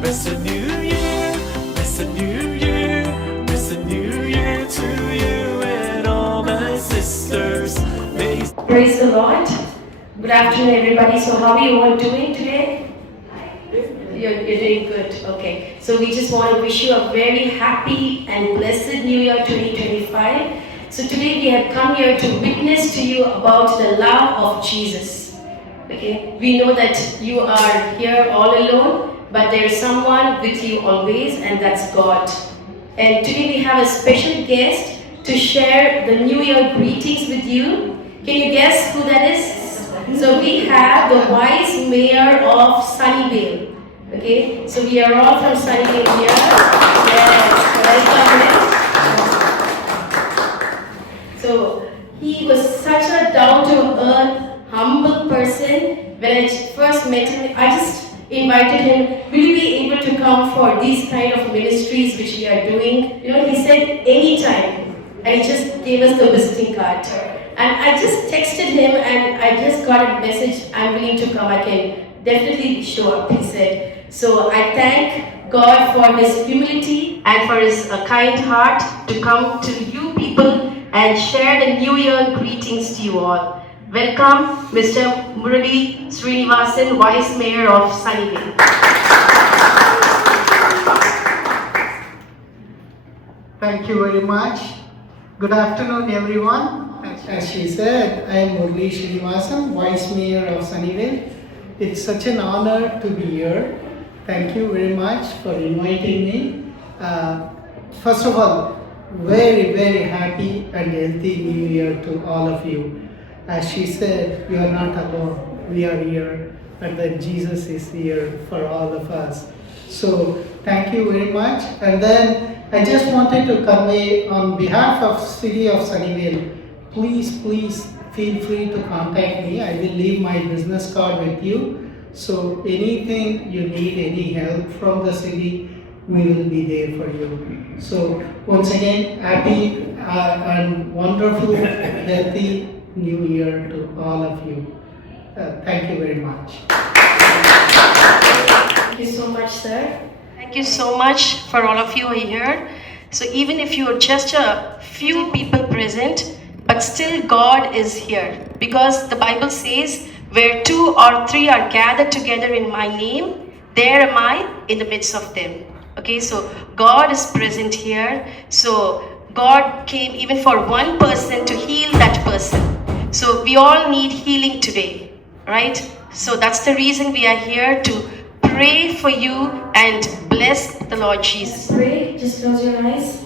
Blessed New Year, blessed New Year, blessed New Year to you and all my sisters. Praise the Lord. Good afternoon, everybody. So, how are you all doing today? You're doing good. Okay. So, we just want to wish you a very happy and blessed New Year 2025. So, today we have come here to witness to you about the love of Jesus. Okay. We know that you are here all alone, but there is someone with you always, and that's God. And today we have a special guest to share the New Year greetings with you. Can you guess who that is? So we have the Vice Mayor of Sunnyvale. Okay, so we are all from Sunnyvale here. Yes, welcome. So he was such a down-to-earth, humble person. When I first met him, I just invited him, will you be able to come for these kind of ministries which we are doing? You know, he said anytime, and he just gave us the visiting card. And I just texted him and I just got a message, I'm willing to come, I can definitely show up, he said. So I thank God for his humility and for his kind heart to come to you people and share the New Year greetings to you all. Welcome, Mr. Murali Srinivasan, Vice Mayor of Sunnyvale. Thank you very much. Good afternoon, everyone. As she said, I am Murali Srinivasan, Vice Mayor of Sunnyvale. It's such an honor to be here. Thank you very much for inviting me. First of all, very, very happy and healthy New Year to all of you. As she said, you are not alone. We are here, and that Jesus is here for all of us. So, thank you very much. And then I just wanted to convey on behalf of City of Sunnyvale, please feel free to contact me. I will leave my business card with you. So anything you need, any help from the city, we will be there for you. So once again, happy and wonderful, healthy New Year to all of you. Thank you very much. Thank you so much, sir. Thank you so much for all of you who are here. So even if you are just a few people present, but still God is here, because the Bible says, where 2 or 3 are gathered together in my name, there am I in the midst of them. Okay, so God is present here. So God came even for one person to heal that person. So we all need healing today, right? So that's the reason we are here, to pray for you and bless the Lord Jesus. Pray, just close your eyes.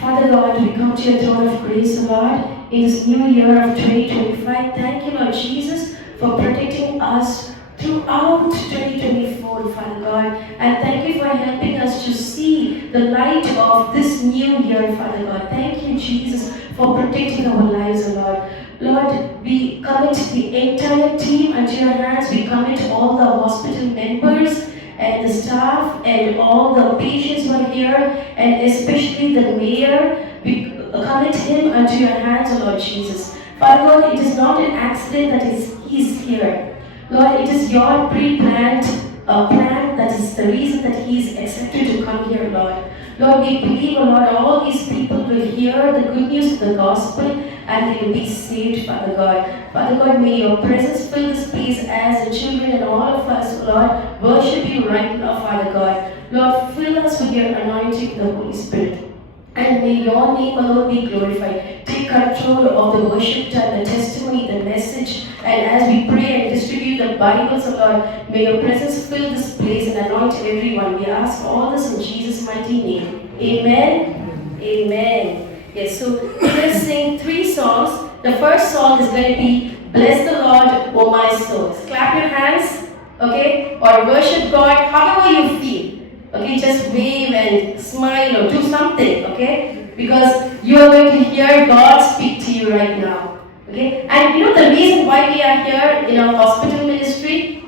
Father Lord, we come to your throne of grace, Lord, in this new year of 2025. Thank you, Lord Jesus, for protecting us throughout 2024, Father God. And thank you for helping us to see the light of this new year, Father God. Thank you, Jesus, for protecting our lives, Lord. Lord, we commit the entire team unto your hands. We commit all the hospital members and the staff and all the patients who are here, and especially the mayor. We commit him unto your hands, Lord Jesus. Father God, it is not an accident that he's here. Lord, it is your pre-planned plan that is the reason that he is accepted to come here, Lord. Lord, we believe, Lord, all these people will hear the good news of the gospel and they will be saved, Father God. Father God, may your presence fill this place as the children and all of us, Lord, worship you right now, Father God. Lord, fill us with your anointing, the Holy Spirit. And may your name alone be glorified. Take control of the worship time, the testimony, the message. And as we pray and distribute the Bibles, Lord, may your presence fill this place and anoint everyone. We ask all this in Jesus' mighty name. Amen. Amen. Yes, so we're going to sing 3 songs. The first song is going to be Bless the Lord, O my soul. Clap your hands, okay? Or worship God however you feel. Okay, just wave and smile or do something, okay? Because you are going to hear God speak to you right now, okay? And you know the reason why we are here in our hospital ministry?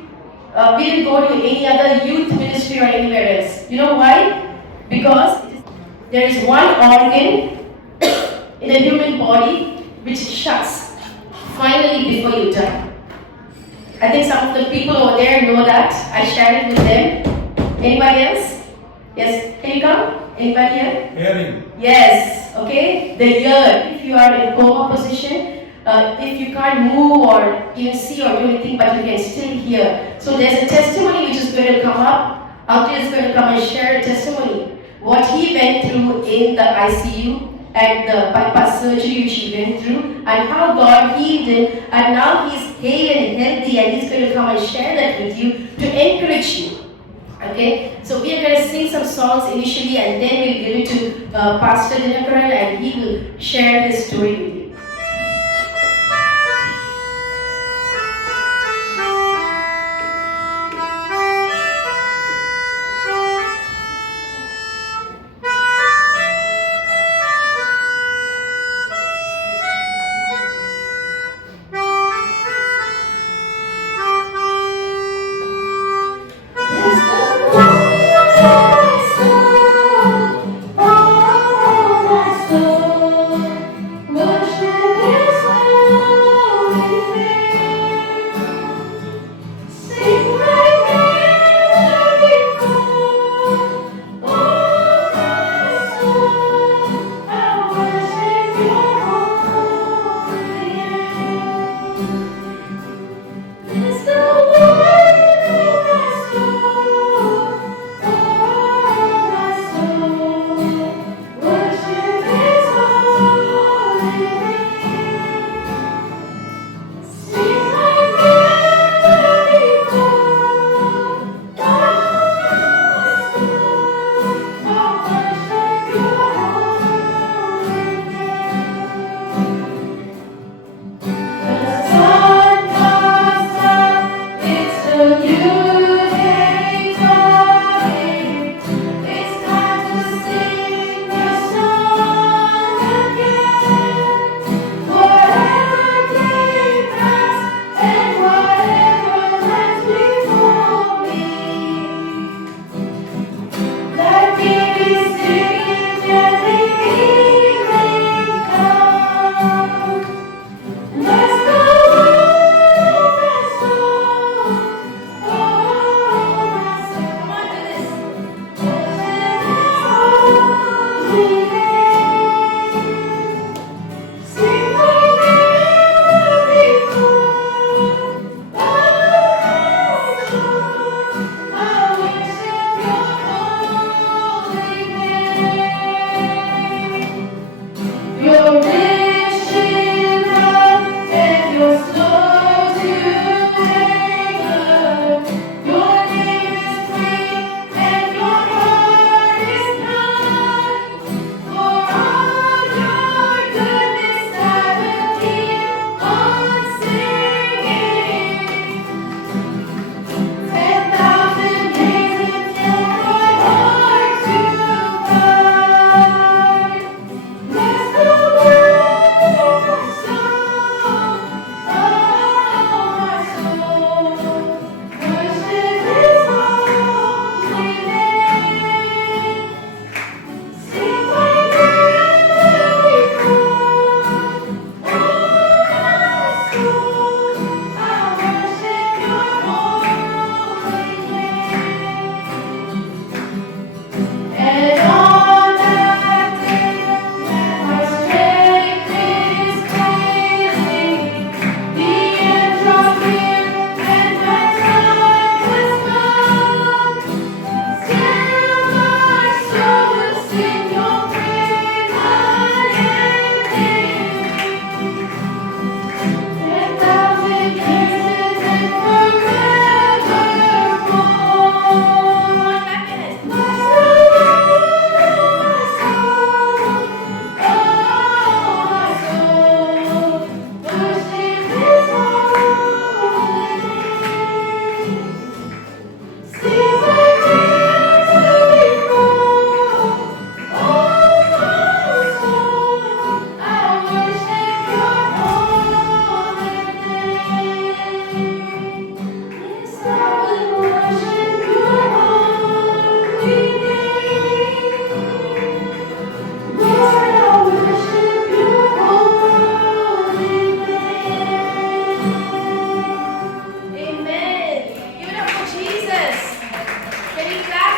We didn't go to any other youth ministry or anywhere else. You know why? Because there is one organ in the human body which shuts finally before you die. I think some of the people over there know that. I shared it with them. Anybody else? Yes, can you come? Anybody here? Hearing. Yes, okay. The ear, if you are in coma position, if you can't move or even see or do anything, but you can still hear. So there's a testimony which is going to come up. Alti is going to come and share a testimony. What he went through in the ICU and the bypass surgery which he went through, and how God healed him, and now he's hale and healthy, and he's going to come and share that with you to encourage you. Okay, so we are going to sing some songs initially, and then we'll give it to Pastor Dinakaran, and he will share his story with you. Worship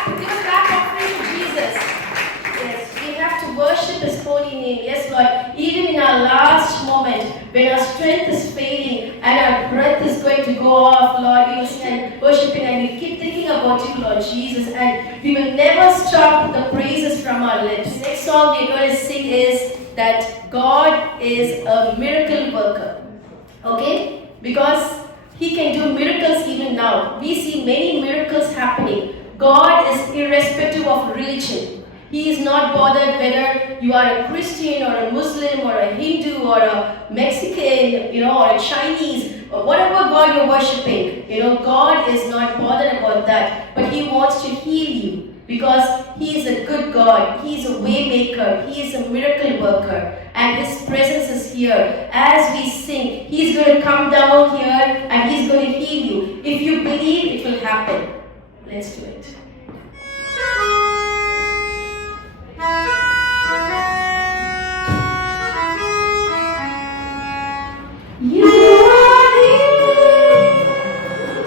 clap, give a clap offering to Jesus. Yes, we have to worship His holy name. Yes, Lord. Even in our last moment, when our strength is fading and our breath is going to go off, Lord, we will stand worshiping and we keep thinking about you, Lord Jesus, and we will never stop the praises from our lips. Next song we're going to sing is that God is a miracle worker. Okay? Because He can do miracles even now. We see many miracles happening. God is irrespective of religion. He is not bothered whether you are a Christian or a Muslim or a Hindu or a Mexican, or a Chinese or whatever God you're worshipping. God is not bothered about that. But He wants to heal you because He is a good God. He is a way maker. He is a miracle worker. And His presence is here. As we sing, He's going to come down here and He's going to heal you. If you believe, it will happen. Let's do it. You are here,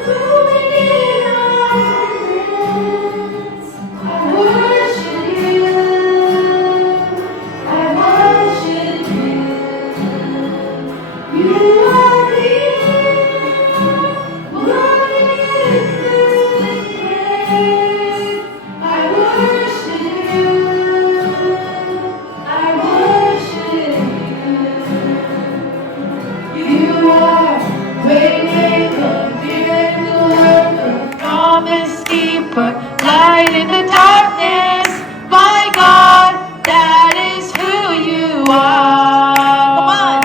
moving in our midst. I worship you. I worship you. You are here, moving in this place. I worship you. I worship you. You are waymaker, miracle worker, promise keeper, light in the darkness. My God, that is who you are. Come on.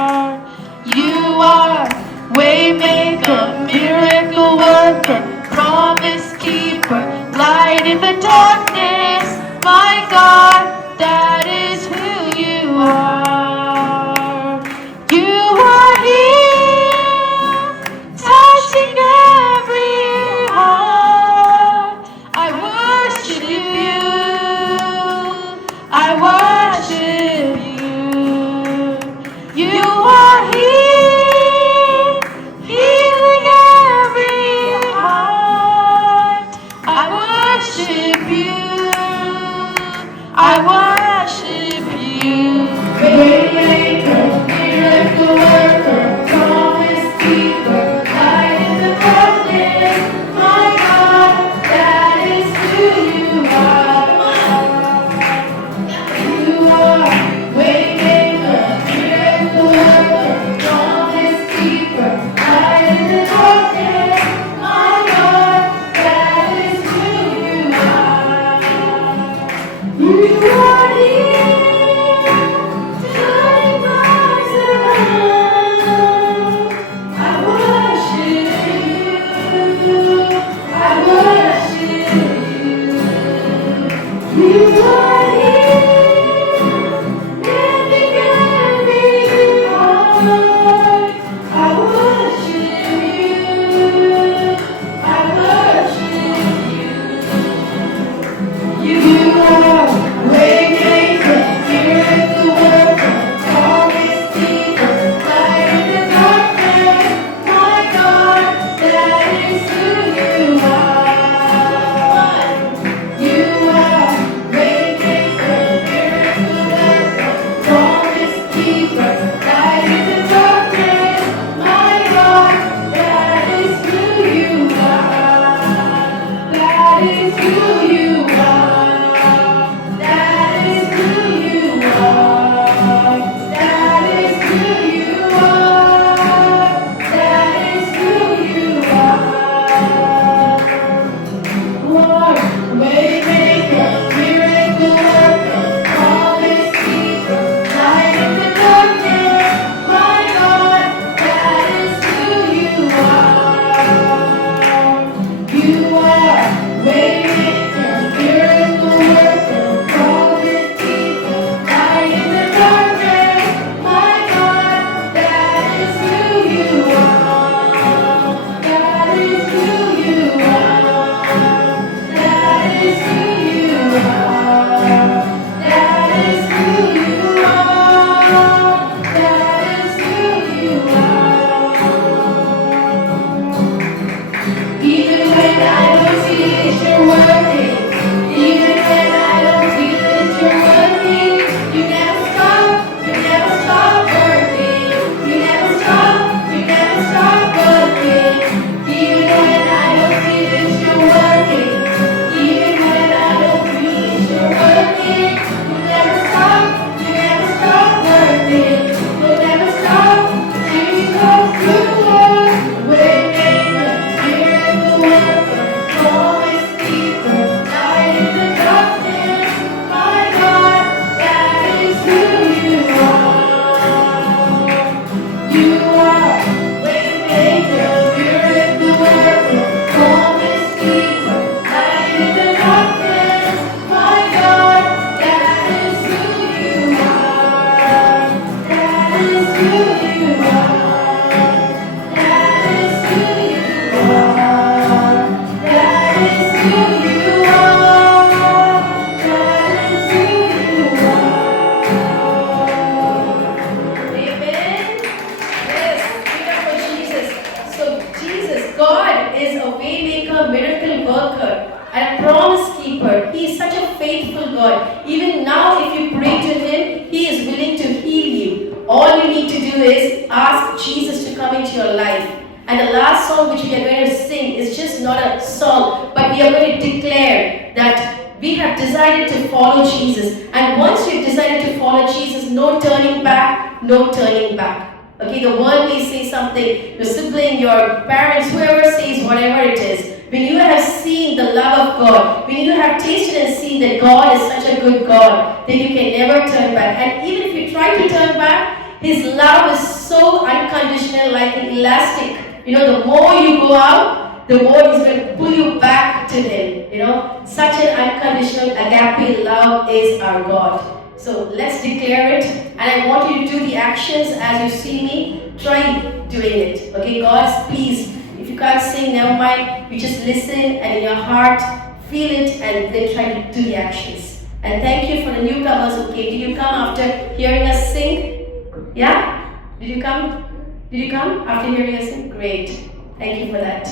You are waymaker, miracle worker, promise keeper, light in the darkness. My God, that is who you are. You are here, touching every heart. I worship you. I worship you. You are here, healing every heart. I worship you. I worship you. Waymaker, miracle worker, promise keeper, light in the darkness. My God, that is who you are. You are waymaker, miracle worker, promise keeper, light in the darkness. My God, that is who you are. You are here, turning lives around. I worship you. I worship you. You are here, mending every heart. I worship you. I worship you. You are waymaker. keeper. He is such a faithful God. Even now, if you pray to Him, He is willing to heal you. All you need to do is ask Jesus to come into your life. And the last song which we are going to sing is just not a song, but we are going to declare that we have decided to follow Jesus. And once you've decided to follow Jesus, no turning back, no turning back. Okay, the world may say something, your sibling, your parents, whoever says whatever it is. When you have seen the love of God, when you have tasted and seen that God is such a good God, then you can never turn back. And even if you try to turn back, His love is so unconditional, like an elastic. You know, the more you go out, the more He's going to pull you back to Him. You know, such an unconditional agape love is our God. So let's declare it. And I want you to do the actions as you see me. Try doing it. Okay, guys, please. If you can't sing, never mind. You just listen and in your heart, feel it and then try to do the actions. And thank you for the newcomers who came. Did you come after hearing us sing? Yeah? Did you come? Did you come after hearing us sing? Great. Thank you for that.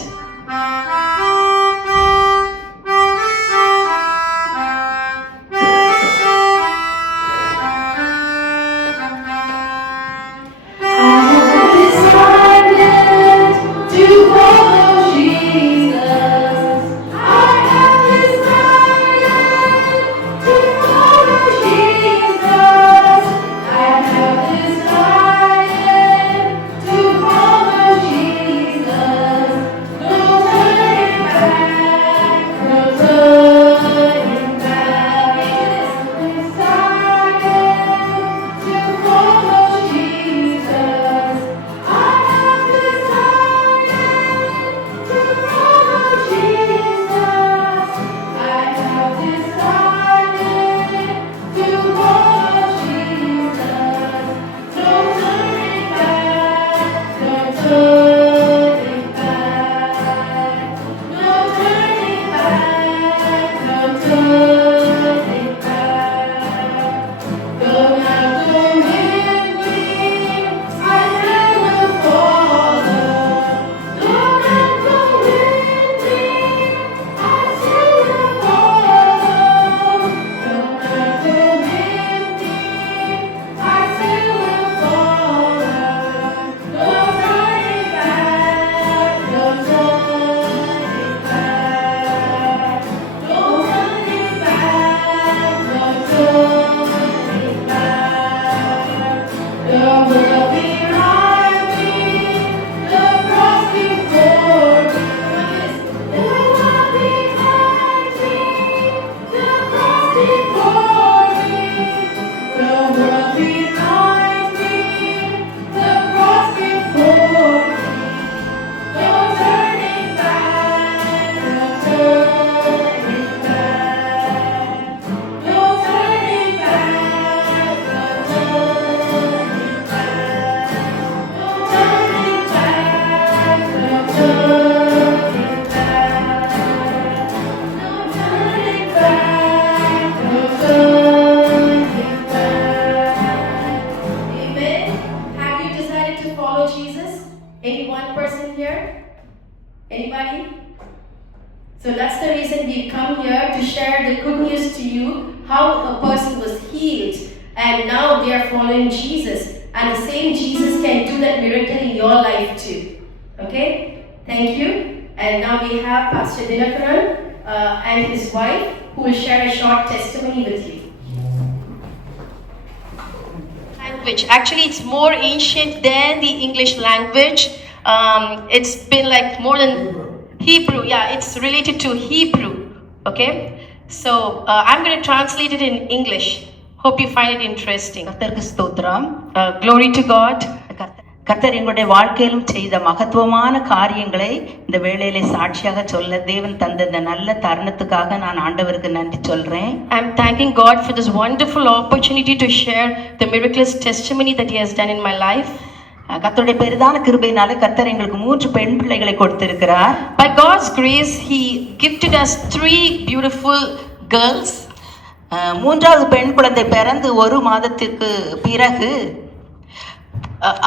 Anybody? So that's the reason we've come here to share the good news to you, how a person was healed and now they are following Jesus. And the same Jesus can do that miracle in your life too. Okay? Thank you. And now we have Pastor Dinakaran and his wife who will share a short testimony with you. Language. Actually, it's more ancient than the English language. It's been like more than Hebrew. Yeah, it's related to Hebrew. Okay? So I'm going to translate it in English. Hope you find it interesting. Glory to God. கர்த்தர் எங்களுடைய வாழ்க்கையிலும் செய்த மகத்துவமான காரியங்களை இந்த வேளையிலே சாட்சியாக சொல்ல தேவன் தந்த இந்த நல்ல தருணத்துக்காக நான் ஆண்டவருக்கு நன்றி சொல்றேன். I'm thanking God for this wonderful opportunity to share the miraculous testimony that He has done in my life. கர்த்தருடைய பெரிதான கிருபையினால கர்த்தர் எங்களுக்கு 3 பெண் பிள்ளைகளை கொடுத்திருக்கிறார். By God's grace, He gifted us 3 beautiful girls. மூன்றாவது பெண் குழந்தை பிறந்து 1 மாதத்திற்கு பிறகு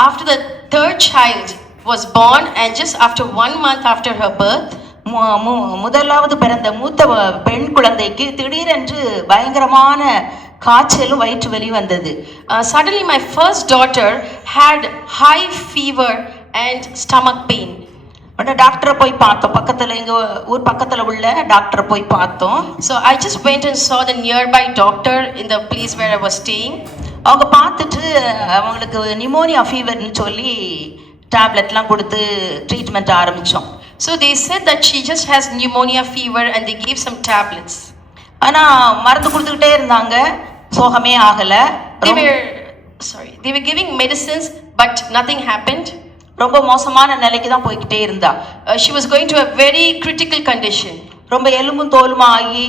after the third child was born and just after 1 month after her birth, முதலாவது பிறந்த மூத்த பெண் குழந்தைக்கு திடீரென்று பயங்கரமான காய்ச்சலும் வயிற்று வலி வந்தது. Suddenly my first daughter had high fever and stomach pain. உடனே டாக்டரை போய் பார்த்தோம். பக்கத்தில் எங்கள் ஊர் பக்கத்தில் உள்ள டாக்டரை போய் பார்த்தோம். So I just went and saw the nearby doctor in the place where I was staying. அவங்க பார்த்துட்டு அவங்களுக்கு நிமோனியா ஃபீவர்னு சொல்லி டேப்லெட்லாம் கொடுத்து ட்ரீட்மெண்ட் ஆரம்பித்தோம். So they said that she just has pneumonia fever and they gave some tablets. ஆனால் மருந்து கொடுத்துக்கிட்டே இருந்தாங்க, சோகமே ஆகலை. They were giving medicines but nothing happened. ரொம்ப மோசமான நிலைக்கு தான் போய்கிட்டே இருந்தா. She was going to a very critical condition. ரொம்ப எலும்பும் தோலுமா ஆகி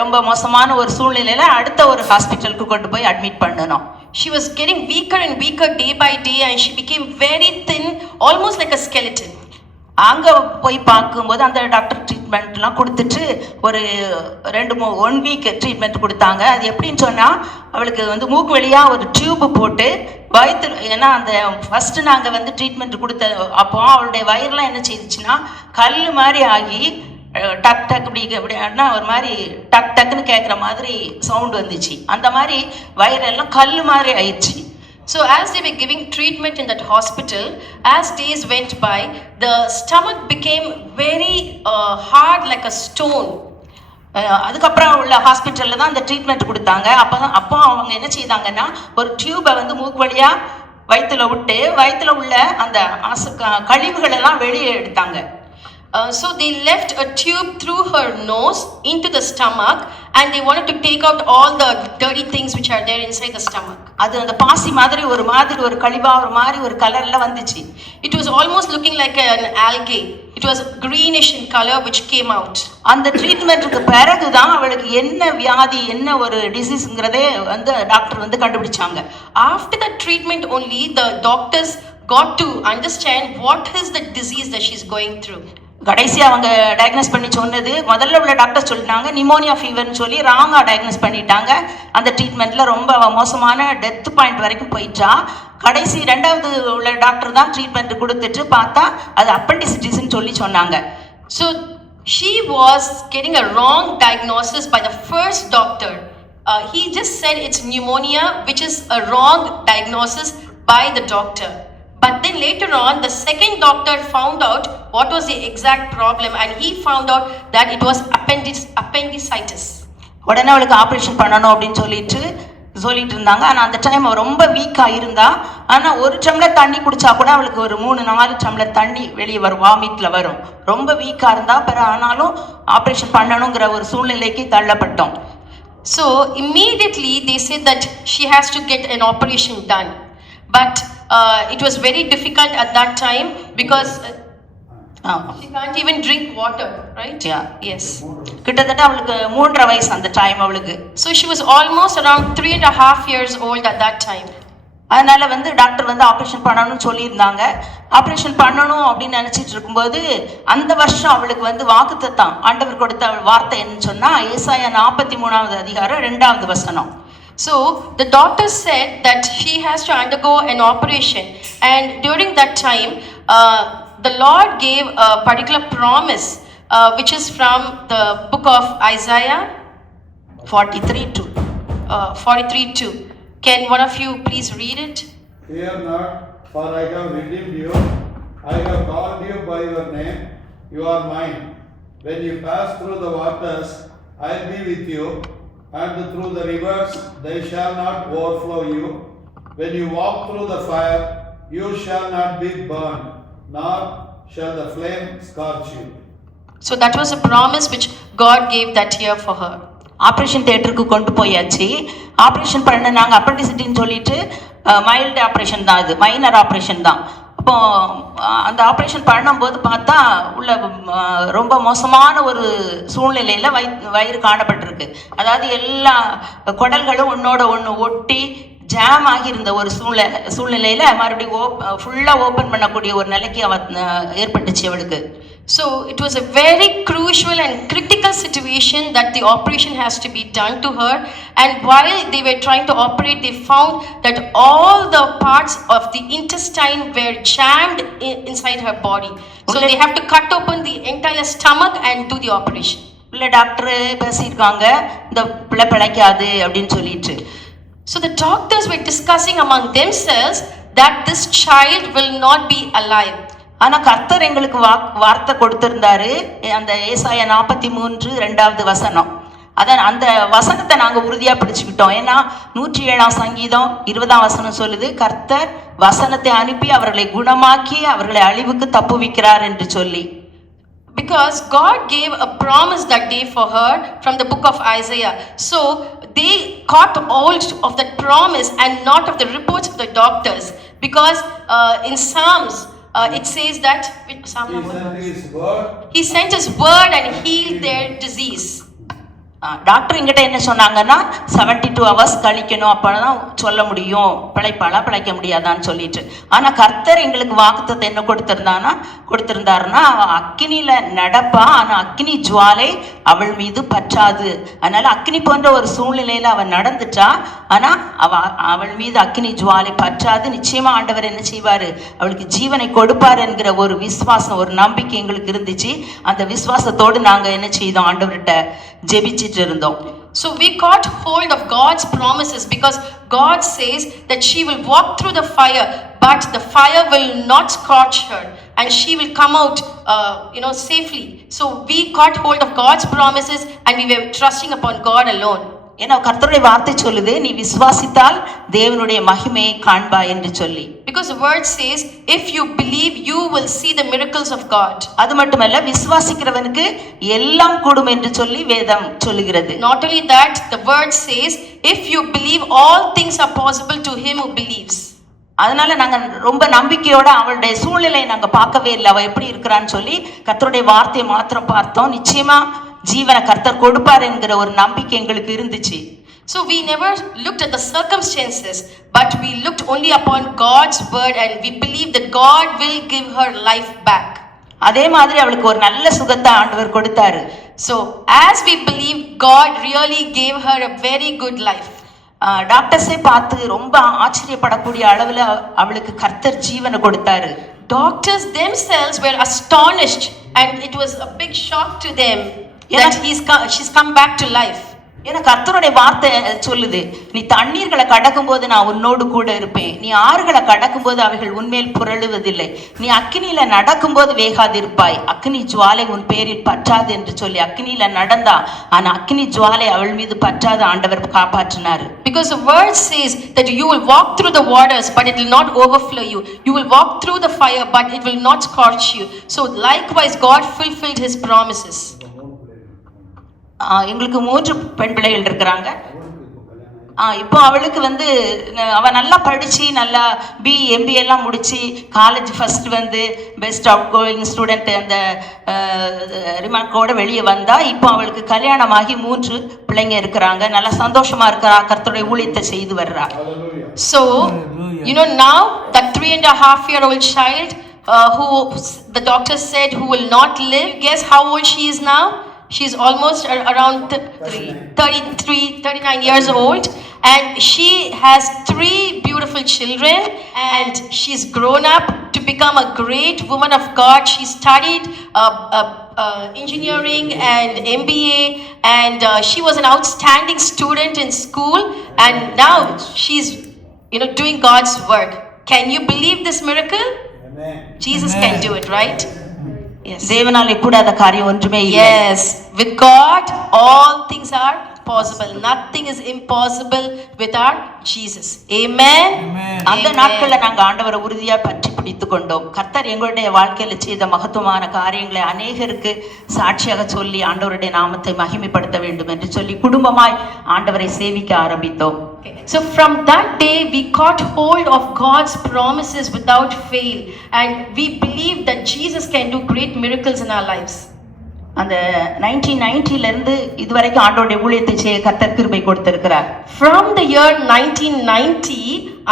ரொம்ப மோசமான ஒரு சூழ்நிலையில அடுத்த ஒரு ஹாஸ்பிட்டலுக்கு கொண்டு போய் அட்மிட் பண்ணணும். She was getting weaker and weaker day by day and she became very thin, almost like a skeleton. அங்கே போய் பார்க்கும்போது அந்த டாக்டர் ட்ரீட்மெண்ட்லாம் கொடுத்துட்டு ஒரு 1 வீக் ட்ரீட்மெண்ட் கொடுத்தாங்க. அது எப்படின்னு சொன்னால் அவளுக்கு வந்து மூக்கு வழியாக ஒரு டியூப்பு போட்டு வயிற்று, ஏன்னா அந்த ஃபஸ்ட்டு நாங்கள் வந்து ட்ரீட்மெண்ட் கொடுத்த அப்போ அவளுடைய வயிறுலாம் என்ன செய்துச்சுன்னா கல் மாதிரி ஆகி டக் டக் இப்படின்னா ஒரு மாதிரி டக் டக்குன்னு கேட்குற மாதிரி சவுண்டு வந்துச்சு. அந்த மாதிரி வயிறெல்லாம் கல் மாதிரி ஆயிடுச்சு. So as they were giving treatment in that hospital, as days went by, the stomach became very hard like a stone. அதுக்கப்புறம் உள்ள ஹாஸ்பிட்டலில் தான் அந்த ட்ரீட்மெண்ட் கொடுத்தாங்க. அப்போ அவங்க என்ன செய்தாங்கன்னா ஒரு டியூபை வந்து மூக்கு வழியாக வயிற்றுல விட்டு வயிற்றுல உள்ள அந்த கழிவுகள் எல்லாம் வெளியே எடுத்தாங்க. So they left a tube through her nose into the stomach and they wanted to take out all the dirty things which are there inside the stomach. அது அந்த பாசி மாதிரி ஒரு கழிவா ஒரு மாதிரி ஒரு கலர்ல வந்துச்சு. It was almost looking like an algae. It was greenish in color which came out. அந்த ட்ரீட்மெண்ட்டுக்கு பிறகு தான் அவளுக்கு என்ன வியாதி என்ன ஒரு டிசீஸ்ங்கிறதே வந்து டாக்டர் வந்து கண்டுபிடிச்சாங்க. After the treatment only the doctors got to understand what is the disease that she's going through. கடைசி அவங்க டயக்னோஸ் பண்ணி சொன்னது, முதல்ல உள்ள டாக்டர் சொல்லிட்டாங்க நிமோனியா ஃபீவர்னு சொல்லி ராங்காக டயக்னோஸ் பண்ணிட்டாங்க. அந்த ட்ரீட்மெண்ட்டில் ரொம்ப மோசமான டெத் பாயிண்ட் வரைக்கும் போயிட்டா. கடைசி 2வது உள்ள டாக்டர் தான் ட்ரீட்மெண்ட் கொடுத்துட்டு பார்த்தா அது அப்பெண்டிசிட்டிஸ்ன்னு சொல்லி சொன்னாங்க. So she was getting a wrong diagnosis by the first doctor. He just said it's pneumonia, which is a wrong diagnosis by the doctor. But then later on, the second doctor found out what was the exact problem and he found out that it was appendicitis. உடனே அவளுக்கு ஆப்ரேஷன் பண்ணணும் அப்படின்னு சொல்லிட்டு இருந்தாங்க. ஆனால் அந்த டைம் அவள் ரொம்ப வீக்காக இருந்தா. ஆனால் 1 டம்ளர் தண்ணி குடிச்சா கூட அவளுக்கு ஒரு 3-4 டம்ளர் தண்ணி வெளியே வரும், வாமிட்டில் வரும். ரொம்ப வீக்காக இருந்தா. ஆனாலும் ஆப்ரேஷன் பண்ணணுங்கிற ஒரு சூழ்நிலைக்கு தள்ளப்பட்டோம். So immediately they said that she has to get an operation done. But it was very difficult at that time because she can't even drink water, right? Yeah. Yes. கிட்டத்தட்ட அவளுக்கு 3.5 வயசு அந்த டைம் அவளுக்கு. So she was almost around 3.5 years old at that time. அதனால வந்து டாக்டர் வந்து ஆப்ரேஷன் பண்ணணும்னு சொல்லியிருந்தாங்க. ஆப்ரேஷன் பண்ணணும் அப்படின்னு நினச்சிட்டு இருக்கும்போது அந்த வருஷம் அவளுக்கு வந்து வாக்குத்தத்தம் ஆண்டவர் கொடுத்த வார்த்தை என்னன்னு சொன்னால் ஏசாயா 43வது அதிகாரம் 2வது வசனம். So the doctor said that she has to undergo an operation, and during that time the Lord gave a particular promise which is from the book of Isaiah 43:2. Can one of you please read it? Fear not, for I have redeemed you. I have called you by your name. You are mine. When you pass through the waters, I will be with you. And through the rivers, they shall not overflow you. When you walk through the fire, you shall not be burned, nor shall the flame scorch you. So that was a promise which God gave that year for her. Operation தியேட்டருக்கு கொண்டு போயாச்சு. ஆப்ரேஷன் பண்ண நாங்கள் அப்பெண்டிசிட்டின்னு சொல்லிட்டு mild operation தான், அது minor operation தான். அப்போ அந்த ஆப்ரேஷன் பண்ணும்போது பார்த்தா உள்ள ரொம்ப மோசமான ஒரு சூழ்நிலையில் வயிறு காணப்பட்டிருக்கு. அதாவது எல்லா குடல்களும் ஒன்னோட ஒன்று ஒட்டி ஜாம் ஆகியிருந்த ஒரு சூழ்நிலையில் மறுபடியும் ஃபுல்லாக ஓப்பன் பண்ணக்கூடிய ஒரு நிலைக்கு ஏற்பட்டுச்சு அவளுக்கு. So it was a very crucial and critical situation that the operation has to be done to her, and while they were trying to operate, they found that all the parts of the intestine were jammed inside her body. So they have to cut open the entire stomach and do the operation. இல்லை டாக்டர் பேசியிருக்காங்க இந்த பிள்ளை பிழைக்காது அப்படின்னு சொல்லிட்டு. So the doctors were discussing among themselves that this child will not be alive. ஆனா கர்த்தர் எங்களுக்கு வார்த்தை கொடுத்திருந்தாரு, அந்த ஏசாயா 43:2 அதான் அந்த வசனத்தை நாங்க உறுதியா பிடிச்சுக்கிட்டோம். ஏன்னா 107 சங்கீதம் 20 சொல்லுது, கர்த்தர் வசனத்தை அனுப்பி அவர்களை குணமாக்கி அவர்களை அழிவுக்கு தப்புவிக்கிறார் என்று சொல்லி. Because God gave a promise that day for her from the book of Isaiah. So they caught hold of that promise and not of the reports of the doctors. Because in Psalms it says that He sent His word and healed their disease. Doctor எங்கிட்ட என்ன சொன்னாங்கன்னா 72 hours கழிக்கணும், அப்பதான் சொல்ல முடியும் பிழைக்க முடியாதான்னு சொல்லிட்டு. ஆனா கர்த்தர் எங்களுக்கு வாக்குத்தத்தை என்ன கொடுத்திருந்தாருன்னா அக்கினியில நடப்பா, ஆனா அக்கினி ஜுவாலை அவள் மீது பற்றாது. அதனால அக்கினி போன்ற ஒரு சூழ்நிலையில அவள் நடந்துட்டா, ஆனா அவள் மீது அக்கினி ஜுவாலை பற்றாது. நிச்சயமா ஆண்டவர் என்ன செய்வாரு, அவளுக்கு ஜீவனை கொடுப்பார் என்கிற ஒரு விசுவாசம், ஒரு நம்பிக்கை எங்களுக்கு இருந்துச்சு. அந்த விசுவாசத்தோடு நாங்க என்ன செய்தோம், ஆண்டவர்கிட்ட ஜெபிச்சிட்டு இருந்தோம். So we caught hold of God's promises because God says that she will walk through the fire, but the fire will not scorch her and she will come out safely. So we caught hold of God's promises and we were trusting upon God alone. ஏன்னா கர்த்தருடைய வார்த்தை சொல்லுது, நீ விசுவாசித்தால் தேவனுடைய மகிமையை காண்பாய் என்று சொல்லி. Because the word says if you believe you will see the miracles of God. அது மட்டுமல்ல, விசுவாசிக்கிறவனுக்கு எல்லாம் கூடும் என்று சொல்லி வேதம் சொல்லுகிறது. Not only that, the word says if you believe all things are possible to him who believes. அதனால நாங்க ரொம்ப நம்பிக்கையோட அவளுடைய சூழ்நிலையை நாங்க பார்க்கவே இல்லை, அவ எப்படி இருக்கிறான்னு சொல்லி கர்த்தருடைய வார்த்தையை மாத்திரம் பார்த்தோம். நிச்சயமா ஜீவனை கர்த்தர் கொடுப்பார் என்கிற ஒரு நம்பிக்கை எங்களுக்கு இருந்துச்சு. So we never looked at the circumstances, but we looked only upon God's word and we believed that God will give her life back. அதே மாதிரி அவளுக்கு ஒரு நல்ல சுகத்தை ஆண்டவர் கொடுத்தாரு. So as we believe, God really gave her a very good life. டாக்டர்ஸே பார்த்து ரொம்ப ஆச்சரியப்படக்கூடிய அளவுல அவளுக்கு கர்த்தர் ஜீவனை கொடுத்தாரு. Doctors themselves were astonished and it was a big shock to them that she's come back to life. ஏன்னா கர்த்தருடைய வார்த்தை சொல்லுது, நீ தண்ணீர்களை கடக்கும் போது நான் உன்னோடு கூட இருப்பேன், நீ ஆறுகளை கடக்கும் போது அவைகள் உன்மேல் புரளுவதில்லை, நீ அக்கினியில நடக்கும் போது வேகாதிருப்பாய், அக்கினி ஜுவாலை உன் பேரில் பற்றாது என்று சொல்லி அக்கினியில நடந்தா, ஆனா அக்கினி ஜுவாலை அவள் மீது பற்றாது ஆண்டவர் காப்பாற்றினார். Because the word says that you will walk through the waters but it will not overflow you, you will walk through the fire but it will not scorch you. So likewise God fulfilled his promises. எங்களுக்கு 3 பெண் பிள்ளைகள் இருக்கிறாங்க. இப்போ அவளுக்கு அவ நல்லா படிச்சு நல்லா MBA எல்லாம் முடிச்சு college first best out going student அந்த ரிமார்க்கோட வெளியே வந்தா. இப்போ அவளுக்கு கல்யாணமாகி 3 பிள்ளைங்க இருக்கிறாங்க. நல்லா சந்தோஷமா இருக்கிறா, கர்த்தருடைய ஊழியத்தை செய்து வர்றா. So now that 3.5-year-old child who the doctor said who will not live, guess how old she is now? She's almost around 39 years old and she has 3 beautiful children and she's grown up to become a great woman of God. She studied engineering and MBA and she was an outstanding student in school and now she's doing God's work. Can you believe this miracle? Amen. Jesus can do it, right? Yes. தேவனாலே கூடாத காரியம் ஒன்றுமே இல்லை. Yes, with God all things are possible. Nothing is impossible with our Jesus. Amen. அந்த நாட்கள்ல நாங்க ஆண்டவரை உறுதியா பற்றி பிடித்துக் கொண்டோம். கர்த்தர் எங்களுடைய வாழ்க்கையில செய்த மகத்துவமான காரியங்களை அநேகருக்கு சாட்சியாக சொல்லி ஆண்டவருடைய நாமத்தை மகிமைப்படுத்த வேண்டும் என்று சொல்லி குடும்பமாய் ஆண்டவரை சேவிக்க ஆரம்பித்தோம். So from that day we caught hold of God's promises without fail and we believe that Jesus can do great miracles in our lives. அந்த 1990ல இருந்து இதுவரைக்கும் ஆண்டவருடைய ஊழியத்தை செய்ய கர்த்தர் கிருபை கொடுத்திருக்கிறார். From the year 1990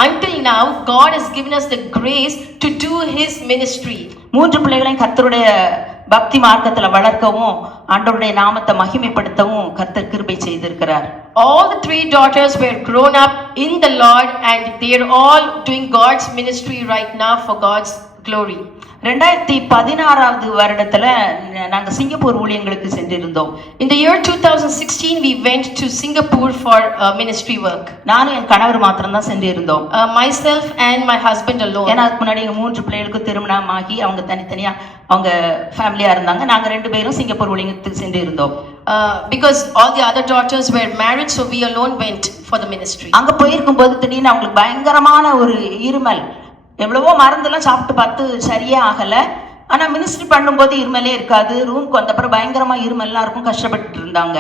until now God has given us the grace to do his ministry. 3 பிள்ளைகளையும் கர்த்தருடைய பக்தி மார்க்கத்துல வளர்க்கவும் ஆண்டவருடைய நாமத்தை மகிமைப்படுத்தவும் கர்த்தர் கிருபை செய்திருக்கிறார். All the 3 daughters were grown up in the Lord and they are all doing God's ministry right now for God's glory. 2016வது வருடத்துல நாங்க சிங்கப்பூர் ஊழியங்களுக்கு சென்றிருந்தோம். In the year 2016 we went to Singapore for ministry work. நானும் என் கணவர் மாத்திரம் தான் சென்றிருந்தோம். Myself and my husband alone. ஏன்னா அதுக்கு முன்னாடி எங்க 3 பிள்ளைகளுக்கு திருமணமாகி அவங்க தனித்தனியா அவங்க ஃபேமிலியா இருந்தாங்க. நாங்க 2 பேரும் சிங்கப்பூர் ஊழியத்துக்கு சென்றிருந்தோம். Because all the other daughters were married, so we alone went for the ministry. அங்க போயிருக்கும்போது திடீர்னு அவங்களுக்கு பயங்கரமான ஒரு இருமல், எவ்வளவோ மருந்தெல்லாம் சாப்பிட்டு பார்த்து சரியே ஆகல. ஆனா மினிஸ்ட்ரி பண்ணும்போது இருமலே இருக்காது. ரூம்க்கு வந்தப்பறம் பயங்கரமா இருமல்லாம் இருக்கும், கஷ்டப்பட்டு இருந்தாங்க.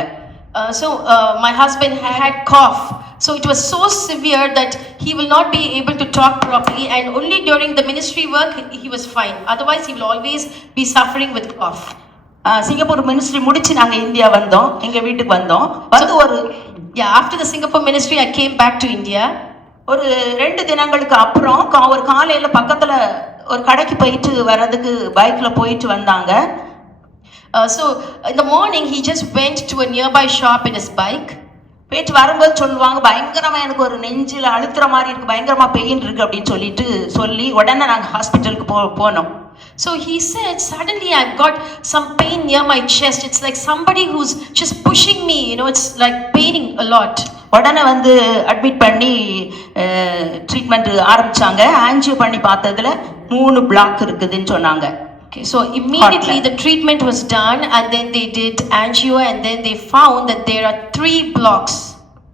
My husband had cough, so it was so severe that he will not be able to talk properly, and only during the ministry work he was fine. Otherwise he will always be suffering with cough. Singapore ministry முடிச்சு நாங்க இந்தியா வந்தோம், எங்க வீட்டுக்கு வந்தோம். வந்து after the Singapore ministry I came back to India. ஒரு 2 தினங்களுக்கு அப்புறம் ஒரு காலையில பக்கத்துல ஒரு கடைக்கு போயிட்டு வர்றதுக்கு பைக்ல போயிட்டு வந்தாங்க. So in the morning he just went to a nearby shop in his bike. போயிட்டு வரும்போது சொல்லுவாங்க, பயங்கரமா எனக்கு ஒரு நெஞ்சில அழுத்துற மாதிரி இருக்கு, பயங்கரமா பெயின் இருக்கு அப்படின்னு சொல்லி உடனே நாங்க ஹாஸ்பிட்டலுக்கு போனோம். So he said, suddenly I've got some pain near my chest. It's like somebody who's just pushing me, it's like paining a lot. உடனே வந்து அட்மிட் பண்ணி ட்ரீட்மெண்ட் ஆரம்பிச்சாங்க. ஆன்ஜியோ பண்ணி பார்த்ததுல 3 பிளாக் இருக்குதுன்னு சொன்னாங்க. Okay, so immediately the treatment was done and then they did angio and then they found that there are 3 blocks.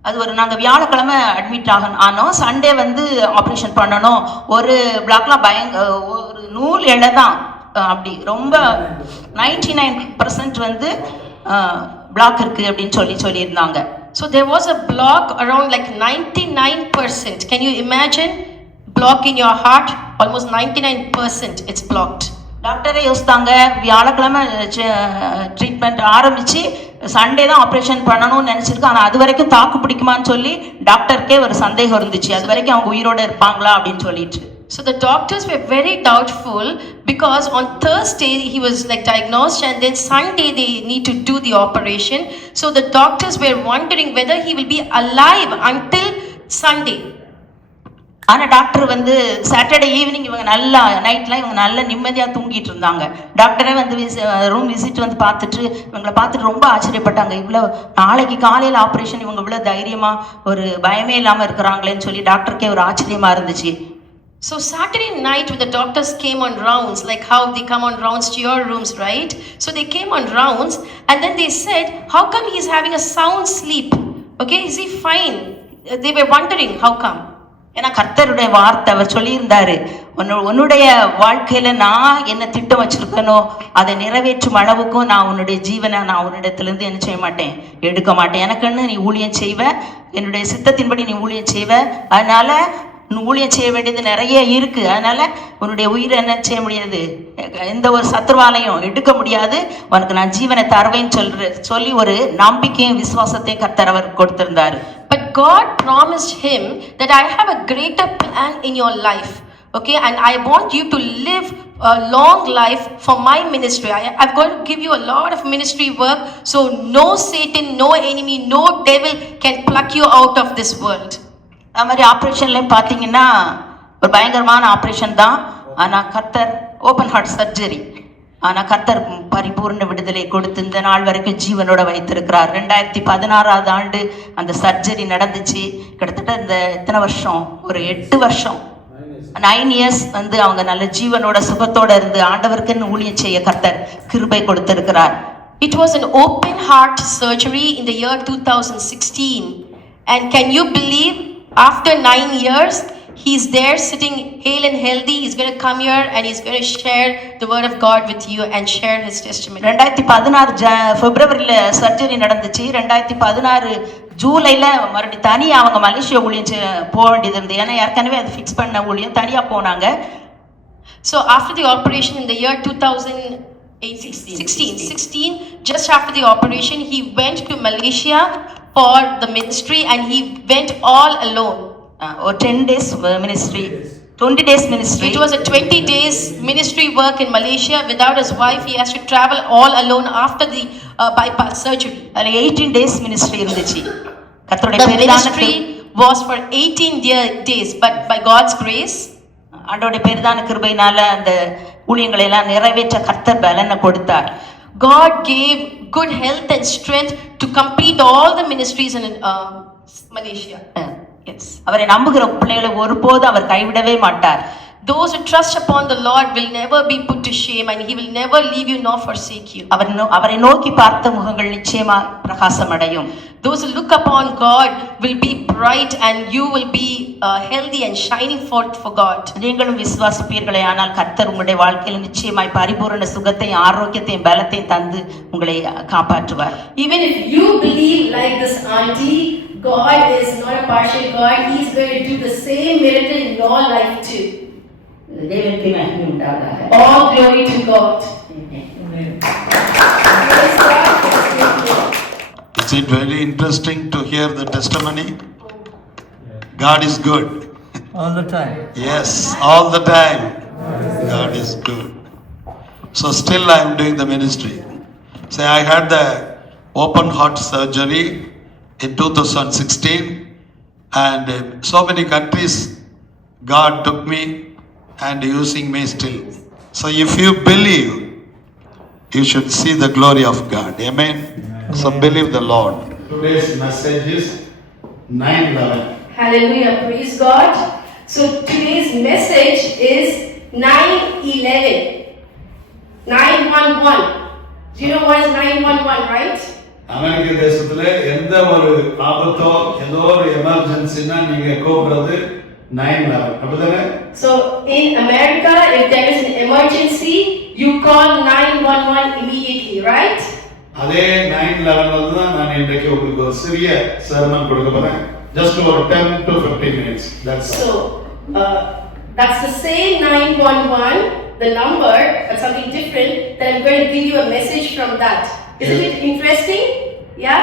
அது நாங்க வியாழக்கிழமை அட்மிட் ஆனோம். சண்டே வந்து ஆப்ரேஷன் பண்ணணும். ஒரு பிளாக்ல ஒரு நூல் எடை தான், அப்படி ரொம்ப 99% வந்து பிளாக் இருக்கு அப்படின்னு சொல்லியிருந்தாங்க. So there was a block around like 99%. Can you imagine? Block in your heart, almost 99% it's blocked. டாக்டரே யோசித்தாங்க, வியாழக்கிழமை ட்ரீட்மெண்ட் ஆரம்பிச்சு சண்டே தான் ஆப்ரேஷன் பண்ணணும்னு நினைச்சிருக்கோம். ஆனால் அது வரைக்கும் தாக்கு பிடிக்குமான்னு சொல்லி டாக்டருக்கே ஒரு சந்தேகம் இருந்துச்சு, அது வரைக்கும் அவங்க உயிரோட இருப்பாங்களா அப்படின்னு சொல்லிட்டு. So the doctors were very doubtful because on Thursday he was like diagnosed and then Sunday they need to do the operation. So the doctors were wondering whether he will be alive until Sunday. ஆனால் டாக்டர் வந்து Saturday evening இவங்க நல்லா நைட்லாம் இவங்க நல்லா நிம்மதியாக தூங்கிட்டு இருந்தாங்க. டாக்டரே வந்து ரூம் விசிட் வந்து பார்த்துட்டு இவங்களை பார்த்துட்டு ரொம்ப ஆச்சரியப்பட்டாங்க. இவ்வளோ நாளைக்கு காலையில் ஆப்ரேஷன், இவங்க இவ்வளோ தைரியமாக ஒரு பயமே இல்லாமல் இருக்கிறாங்களேன்னு சொல்லி டாக்டருக்கே ஒரு ஆச்சரியமாக இருந்துச்சு. So Saturday night when the doctors came on rounds, like how they come on rounds to your rooms, right? So they came on rounds and then they said, how come he's having a sound sleep? Okay, is he fine? They were wondering how come. ஏன்னா கர்த்தருடைய வார்த்தை அவர் சொல்லியிருந்தாரு, உன்னுடைய வாழ்க்கையில நான் என்ன திட்டம் வச்சிருக்கனோ அதை நிறைவேற்றும் அளவுக்கும் நான் உன்னுடைய ஜீவனை நான் உன்னிடத்திலிருந்து என்ன செய்ய மாட்டேன், எடுக்க மாட்டேன். எனக்குன்னு நீ ஊழியம் செய்வ, என்னுடைய சித்தத்தின்படி நீ ஊழியம் செய்வ, அதனால ஊழியம் செய்ய வேண்டியது நிறைய இருக்கு. அதனால உன்னுடைய உயிரை என்ன செய்ய முடியாது, எந்த ஒரு சத்துருவாலையும் எடுக்க முடியாது, உனக்கு நான் ஜீவனை தருவேன்னு சொல்லி ஒரு நம்பிக்கையும் விசுவாசத்தையும் கர்த்தர் அவர் கொடுத்திருந்தாரு. But God promised him that I have a greater plan in your life. Okay, and I want you to live a long life for my ministry. I'm going to give you a lot of ministry work, so no Satan, no enemy, no devil can pluck you out of this world. அது மாதிரி ஆப்ரேஷன்லேயும் பார்த்தீங்கன்னா ஒரு பயங்கரமான ஆப்ரேஷன் தான். ஆனால் கர்த்தர் open heart surgery, ஆனால் கர்த்தர் பரிபூர்ண விடுதலை கொடுத்து இந்த நாள் வரைக்கும் ஜீவனோட வைத்திருக்கிறார். 2016ஆவது ஆண்டு அந்த சர்ஜரி நடந்துச்சு. கிட்டத்தட்ட இந்த எத்தனை வருஷம், ஒரு 8 வருஷம், 9 years வந்து அவங்க நல்ல ஜீவனோட சுகத்தோட இருந்து ஆண்டவருக்குன்னு ஊழியம் செய்ய கர்த்தர் கிருபை கொடுத்திருக்கிறார். It was an open heart surgery in the year 2016, and can you believe after 9 years he's there sitting hale and healthy. He's going to come here and he's going to share the word of God with you and share his testimony. 2016 பிப்ரவரியில சர்ஜரி நடந்துச்சு. 2016 ஜூலைல மறுபடியும் தனியாக அவங்க மலேசியா ஊழியம் போக வேண்டியது இருந்தது. ஏன்னா ஏற்கனவே அது ஃபிக்ஸ் பண்ண ஊழியம் தனியாக போனாங்க. So after the operation in the year 2016, just after the operation he went to Malaysia for the ministry and he went all alone. or 10 days ministry. 20 days ministry. It was a 20 days ministry work in Malaysia. Without his wife, he has to travel all alone after the bypass surgery. அதுல 18 days ministry இருந்துச்சு. கர்த்தருடைய The பெரிதான ministry was for 18 days, but by God's grace, ஆண்டவருடைய பெரிதான கிருபையினால அந்த ஊழியங்களை எல்லாம் நிறைவேற்ற கர்த்தர் பலனை கொடுத்தார். God gave good health and strength to complete all the ministries in Malaysia. Yes. அவரை நம்புகிற பிள்ளைகளை ஒருபோதும் அவர் கைவிடவே மாட்டார். Those who trust upon the Lord will never be put to shame, and He will never leave you nor forsake you. அவரை நோக்கி பார்த்த முகங்கள் நிச்சயமா பிரகாசம் அடையும். Those who look upon God will be bright, and you will be healthy and shining forth for God. நீங்களும் விசுவாசிப்பீர்களே ஆனால் கர்த்தர் உங்களுடைய வாழ்க்கையில் நிச்சயமாய் பரிபூரண சுகத்தையும் ஆரோக்கியத்தையும் பலத்தையும் தந்து உங்களை காப்பாற்றுவார். Even if you believe like this auntie, God is not a partial God. He is going to do the same miracle in your life too. தேவனுக்கு மகிமை உண்டாவதாக. All glory to God. Praise God. Is it very interesting to hear the testimony? God is good. All the time. Yes, all the time. God is good. So still I am doing the ministry. Say I had the open heart surgery in 2016, and so many countries God took me and using me still. So if you believe, you should see the glory of God. Amen. So believe the Lord. Today's message is 9/11. Hallelujah. Praise God. So today's message is 9/11. 911. Do you know what is 911, right? அமெரிக்க தேசத்துல எந்த ஒரு ஆபத்தோ ஏதோ ஒரு எமர்ஜென்சினா நீங்க கூப்பிடுறது 911 அப்படிதானே? So in America, if there is an emergency, you call 911 immediately, right? அதே 911 தான் நான் இன்றைக்கு உங்களுக்கு ஒரு சிறிய சர்மன் கொடுக்க போறேன். Just for 10 to 15 minutes. That's all. So that's the same 911, the number, but something different. That I'm going to give you a message from that. Isn't it interesting? Yeah.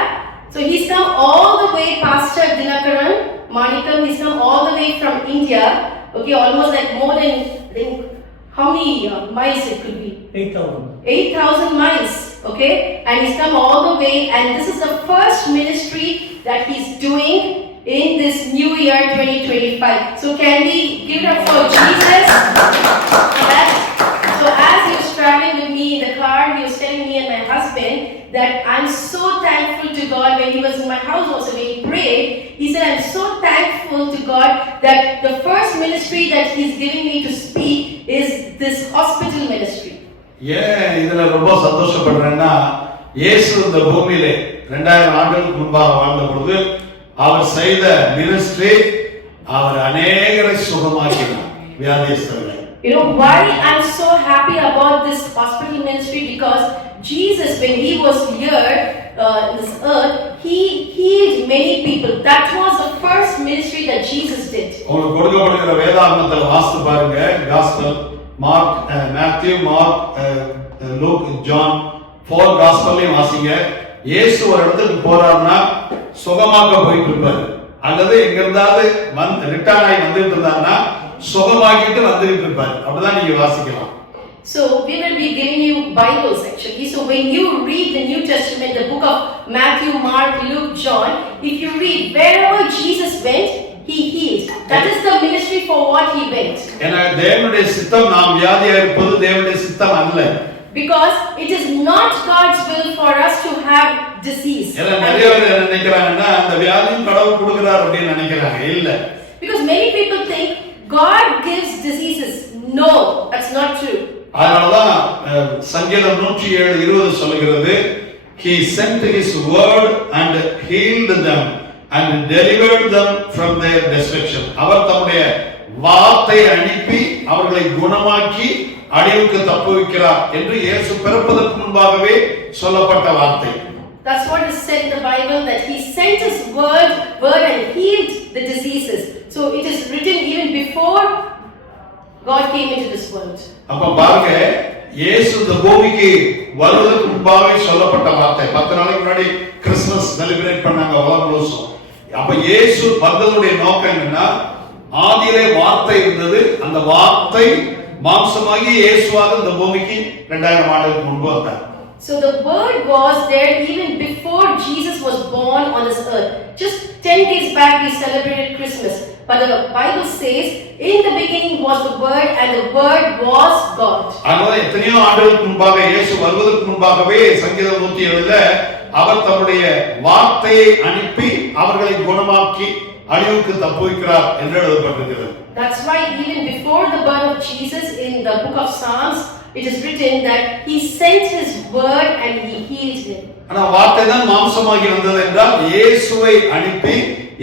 So he's come all the way, Pastor Dinakaran Manikam. He's come all the way from India. Okay, almost like more than, I think, how many miles it could be? 8,000. 8,000 miles. Okay, and he's come all the way, and this is the first ministry that he's doing in this new year 2025. So can we give it up for Jesus? So as he was traveling with me in the car, he was telling me and my husband that I'm so thankful to God. When he was in my house also, when he prayed, he said, I'm so thankful to God that the first ministry that he's giving me to speak is this hospital ministry. ஏன் இதுல ரொம்ப சந்தோஷப்படுறேன்னா இயேசு இந்த பூமியிலே 2000 ஆண்டுகளுக்கு முன்பாக வாழ்ந்த பொழுது அவர் செய்த மினிஸ்ட்ரி அவர் அநேகரை சுகமாக்கினார் வியாதியஸ்தர்களை. You know why I'm so happy about this hospital ministry? Because Jesus, when he was here in this earth, he healed many people. That was the first ministry that Jesus did. உங்களுக்கு கொடுக்கப்படுகிற வேதாகமத்தில் வாசித்து பாருங்க. Gospel Mark, Matthew, Mark, Luke, John 4 காஸ்பல்லையும் வாசிங்க. இயேசு ஒரு இடத்துக்கு போறாருன்னா சுகமாக்க போயிட்டு இருப்பாரு, அல்லது எங்க இருந்தாவது ரிட்டர்ன் ஆகி வந்துட்டு இருந்தாருன்னா சுகமாக்கிட்டு வந்துட்டு இருப்பாரு. அப்படிதான் நீங்க வாசிக்கலாம். So we will be giving you Bibles actually. So when you read the New Testament, the book of Matthew, Mark, Luke, John, if you read wherever Jesus went, he healed. That is the ministry for what he went. ஏன்னா தேவனுடைய சித்தம் நாம் வியாதியா இருப்பது தேவனுடைய சித்தம் அல்ல. Because it is not God's will for us to have disease. எல்லாம் நிறைய பேர் நினைக்கிறாங்கன்னா அந்த வியாதி கடவுள் கொடுக்கிறார் அப்படின்னு நினைக்கிறாங்க. இல்ல. Because many people think God gives diseases. No, that's not true. அதனாலதான் சங்கீதம் 107:20 சொல்லுகிறது, He sent His word and healed them and delivered them from their destruction. அவர் தம்முடைய வார்த்தை அனுப்பி அவர்களை குணமாக்கி அழிவுக்கு தப்புவிக்கிறார் என்று இயேசு பிறப்பதற்கு முன்பாகவே சொல்லப்பட்ட வார்த்தை. That's what is said in the Bible, that He sent His word and healed the diseases. So it is written even before God came into this world. அப்ப பாருங்க, இயேசு இந்த பூமிக்கு வருவதற்கு முன்பாகவே சொல்லப்பட்ட வார்த்தை. 10 நாளைக்கு முன்னாடி கிறிஸ்மஸ் செலிப்ரேட் பண்ணாங்க உலகம் முழுசும். அப்ப இயேசு வந்ததுடைய நோக்கம் என்னன்னா, ஆதியிலே வார்த்தை இருந்தது, அந்த வார்த்தை மாம்சமாகி இயேசுவாக இந்த பூமிக்கு 2000 ஆண்டுகளுக்கு முன்பு வந்தார். So the word was there even before Jesus was born on this earth. Just 10 days back we celebrated Christmas. But the Bible says, in the beginning was the word and the word was God. அதனால எத்தனையோ ஆண்டுகளுக்கு முன்பாக இயேசு வருவதற்கு முன்பாகவே சங்கீதம் 107ல அவர் தம்முடைய வார்த்தையை அனுப்பி அவர்களை குணமாக்கி அழிவுக்கு தப்புவிக்கிறார் என்று எழுதப்பட்டிருக்கிறது. That's why even before the birth of Jesus in the book of Psalms, it is written that he sent his word and he healed him. ஆனா வார்த்தை தான் மாம்சமாகி வந்தது என்றால் இயேசுவை அனுப்பி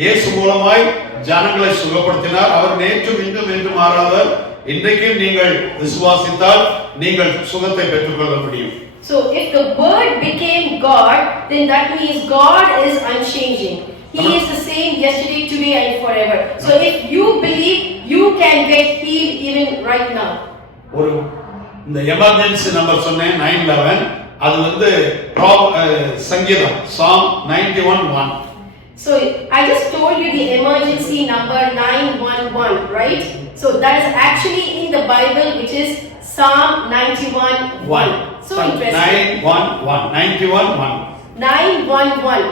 இயேசு மூலமாய் ஜனங்களை சுகப்படுத்தினார். அவர் நேற்றும் இன்றும் என்று மாறாதவர். இன்றைக்கும் நீங்கள் விசுவாசித்தால் நீங்கள் சுகத்தை பெற்றுக்கொள்ள முடியும். So if the word became God, then that means God is unchanging. He is the same yesterday, today and forever. So if you believe, you can get healed even right now. ஒரு இந்த emergency number சொன்னேன் 911, அது வந்து சங்கீதம் Psalm 91:1. So I just told you the emergency number 911, right? So that is actually in the Bible, which is Psalm 91:1. So interesting. 91:1.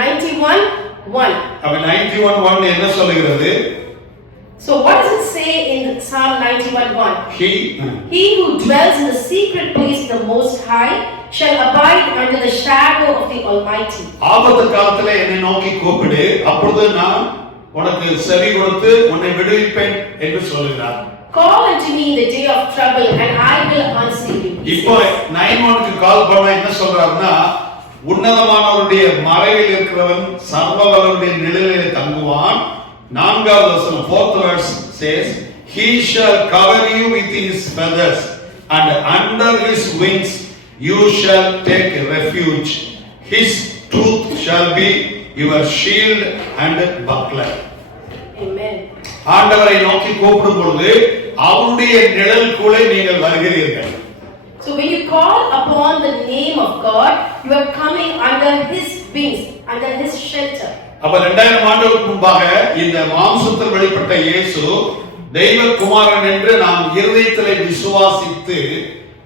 911. அப்ப 91:1 என்ன சொல்லுகிறது? So what does it say in Psalm 91:1? He who dwells in the secret place of the Most High shall abide under the shadow of the Almighty. ஆபத்து காலத்திலே என்னை நோக்கி கூப்பிடு, அப்பொழுது நான் உனக்கு செவி கொடுத்து உன்னை விடுவிப்பேன் என்று சொல்கிறார். Call unto me in the day of trouble and I will answer you. இப்போ 91க்கு கால் பண்ண என்ன சொல்றாருன்னா, உன்னதமானவருடைய மறைவில் இருக்கிறவன் சர்வவல்லவருடைய நிழலிலே தங்குவான். 4வது வசனம் 4th verse says, he shall cover you with his feathers and under his wings you shall take refuge. His truth shall be your shield and buckler. Amen. ஆண்டவரை நோக்கி கூப்பிடும் பொழுது அவருடைய நிழலுக்குள்ளே நீங்கள் வருகிறீர்கள். So when you call upon the name of God, you are coming under his wings, under his shelter. அப்ப 2000 ஆண்டுகளுக்கு முன்பாக இந்த மாம்சத்தில் வெளிப்பட்ட இயேசு தெய்வ குமாரன் என்று நாம் இருதயத்திலே விசுவாசித்து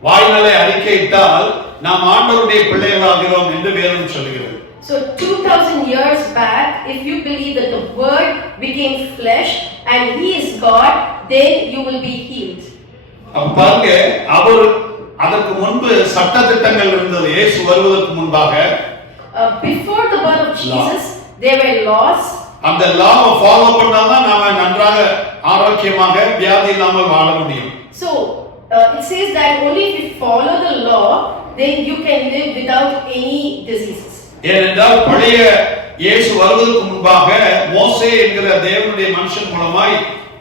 வாயினாலே அறிக்கையிட்டால் நாம் ஆண்டவருடைய பிள்ளைகளாகிறோம் என்று வேதம் சொல்கிறது. So 2000 years back, if you believe that the word became flesh and he is God, then you will be healed. அப்ப பாருங்க, அவர் அதற்கு முன்பு சட்ட திட்டங்கள் இருந்தது. இயேசு வருவதற்கு முன்பாக before the birth of Jesus, there were laws. அந்த லாவை ஃபாலோ பண்ணாதான் நாம நன்றாக ஆரோக்கியமாக வியாதி இல்லாமல் வாழ முடியும். So it says that only if you follow the law, then you can live without any diseases. ஏனென்றால் பழைய இயேசு வருவதற்கு முன்பாக மோசே என்கிற தேவனுடைய மனுஷன் மூலமாய்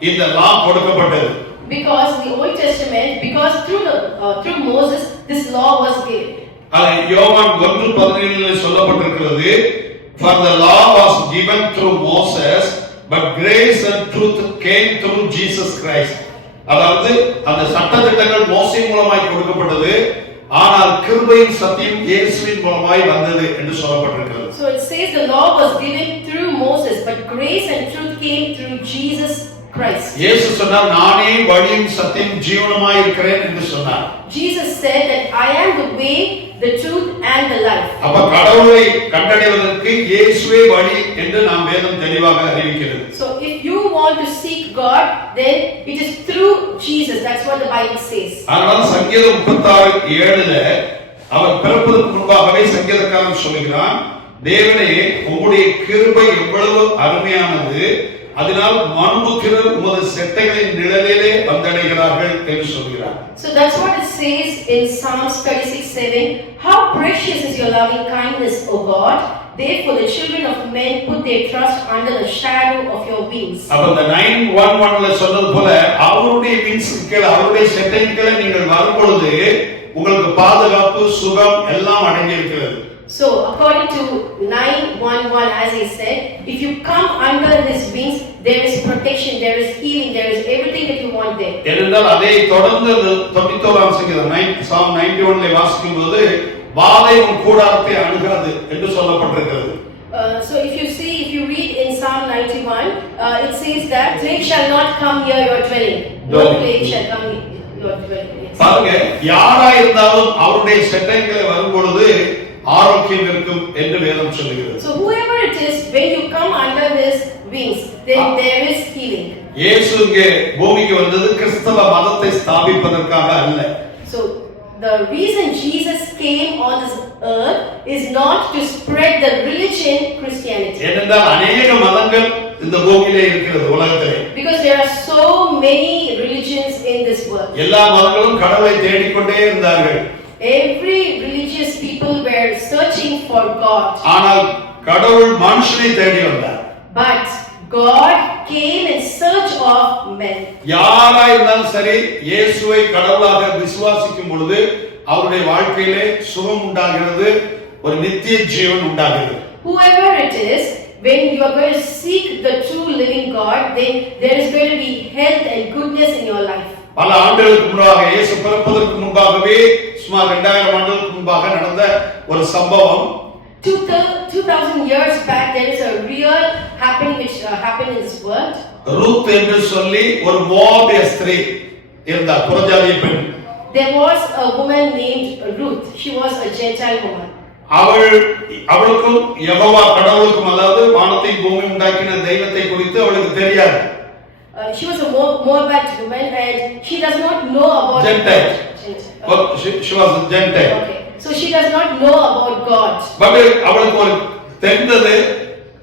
இந்த லா கொடுக்கப்பட்டது. Because the Old Testament, because through Moses, this law was given. யோவான் 1:17 சொல்லப்பட்டிருக்கிறது, for the law was given through Moses, but grace and truth came through Jesus Christ. அதாவது அந்த சட்டதிட்டங்கள் மோசே மூலமாய் கொடுக்கப்பட்டது, ஆனால் கிருபையும் சத்தியம் இயேசுவின் மூலமாய் வந்தது என்று சொல்லப்பட்டிருக்கிறது. So it says the law was given through Moses, but grace and truth came through Jesus Christ. இயேசு சொன்னார், நானே வழியும் சத்தியம் ஜீவனுமாய் இருக்கிறேன் என்று சொன்னார். Jesus said that I am the way, the truth and the life. அப்ப கடவுளை கண்டடைவதற்கு இயேசுவே வழி என்று நாம் வேதம் தெளிவாக அறிவிக்கிறது. So if you want to seek God, then it is through Jesus. That's what the Bible says. அதனால சங்கீதம் 36:7ல அவர் பிறப்பதற்கு முன்பாகவே சங்கீதக்காரன் சொல்கிறான், தேவனே உம்முடைய கிருபை எவ்வளவு அருமையானது, அதனால் மனுபுத்திரர் உமது செட்டைகளின் நிழலிலே வந்தடைகிறார்கள் என்று சொல்கிறார். So that's what it says in Psalms 36:7. How precious is your loving kindness, O God! Therefore the children of men put their trust under the shadow of your wings. அப்ப இந்த 9:1ல சொன்னது போல அவருடைய விங்ஸ் கீழே, அவருடைய செட்டையின் கீழே நீங்கள் வரும் பொழுது உங்களுக்கு பாதுகாப்பு, சுகம் எல்லாம் அடங்கி இருக்கிறது. So according to 9:1, as I said, if you come under his wings, there is protection, there is healing, there is everything that you want there. ஏனென்றால் அதை தொடர்ந்து 91ஆம் சங்கீதம் Psalm 91ல வாசிக்கும்போது வாதை உன் கூடாரத்தை அணுகாது என்று சொல்லப்பட்டிருக்கிறது. So if you read in Psalm 91, it says that plague shall not come near your dwelling. No plague shall come near your dwelling. Yes. பாருங்க, யாரா இருந்தாலும் அவருடைய செட்டைகளை வரும்பொழுது ஆரோக்கியம் இருக்கும் என்று வேதம் சொல்லுகிறது. So whoever it is, when you come under his wings, then there is healing. இயேசு இங்கே பூமிக்கு வந்தது கிறிஸ்தவ மதத்தை ஸ்தாபிப்பதற்காக அல்ல. So the reason Jesus came on this earth is not to spread the religion Christianity. ஏனென்றால் அநேக மதங்கள் இந்த பூமியிலே இருக்கிறது உலகத்திலே. Because there are so many religions in this world. எல்லா மதங்களும் கடவுளை தேடிக்கொண்டே இருந்தார்கள். Every religious people were searching for God. ஆனால் கடவுள் மனுஷனை தேடி வந்தார். But God came in search of men. யாரா இருந்தாலும் சரி, இயேசுவை கடவுளாக விசுவாசிக்கும் பொழுது அவருடைய வாழ்க்கையிலே சுகம் உண்டாகிறது, ஒரு நித்திய ஜீவன் உண்டாகிறது. Whoever it is, when you are going to seek the true living God, then there is going to be health and goodness in your life. பல ஆண்டுகளுக்கு முன்பாக, இயேசு பிறப்பதற்கு முன்பாகவே, சுமார் 2000 ஆண்டுகளுக்கு முன்பாக நடந்த ஒரு சம்பவம். 2000 years back, there is a real happening which happened in this world. Ruth என்று சொல்லி ஒரு மோவாபிய ஸ்திரீ இருந்தார், புறஜாதிய பெண். There was a woman named Ruth. She was a Gentile woman. அவளுக்கும் யெகோவா கடவுளுக்கும், அதாவது வானத்தையும் பூமி உண்டாக்கின தெய்வத்தை குறித்து அவளுக்கு தெரியாது. She was a Moabite woman and she does not know about Gentile. She was a Gentile. Okay. So she does not know about God. But அவளுக்கு ஒரு தெரிந்தது,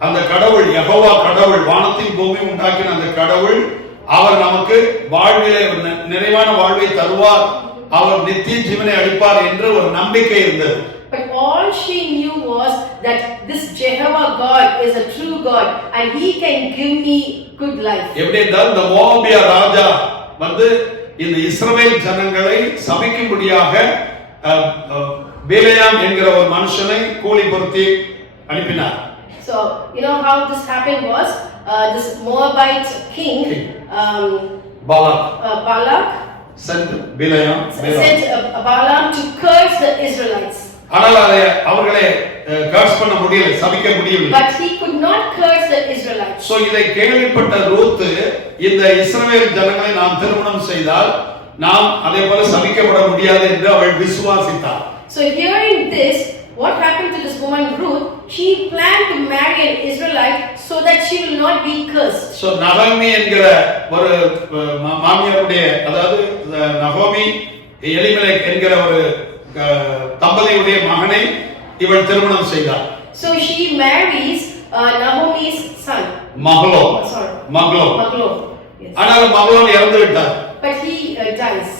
அந்த கடவுள் யெகோவா கடவுள், வானத்தையும் பூமி உண்டாக்கின அந்த கடவுள், அவர் நமக்கு வாழ்விலே நிறைவான வாழ்வை தருவார், அவர் நித்திய ஜீவனை அளிப்பார் என்று ஒரு நம்பிக்கை இருந்தது. But all she knew was that this Jehovah God is a true God and he can give me good life. எப்படி என்றால், இந்த மோவாபிய ராஜா வந்து இந்த இஸ்ரவேல் ஜனங்களை சபிக்கும்படியாக பிலேயாம் என்கிற ஒரு மனுஷனை கூலி பொருத்தி அனுப்பினார். So you know how this happened was this Moabite king Balak sent Balaam to curse the Israelites. ஆனால் அவர்களை கர்ஸ் பண்ண முடியல, சபிக்க முடியவில்லை. But he could not curse the Israelites. So இதை கேள்விப்பட்ட ரூத், இந்த இஸ்ரவேல் ஜனங்களை நாம் திருமணம் செய்தால் நாம் அதே போல சபிக்கப்பட முடியாது என்று அவள் விசுவாசித்தாள். So hearing this, what happened to this woman Ruth? She planned to marry an Israelite so that she will not be cursed. So நகோமி என்கிற ஒரு மாமியாருடைய, அதாவது நகோமி எலிமெலெக் என்கிற ஒரு தம்பதியுடைய மகனை இவள் திருமணம் செய்தாள். So she marries Naomi's son. மகளோ. Yes. ஆனால் மகளோன் இறந்து விட்டார். But he dies.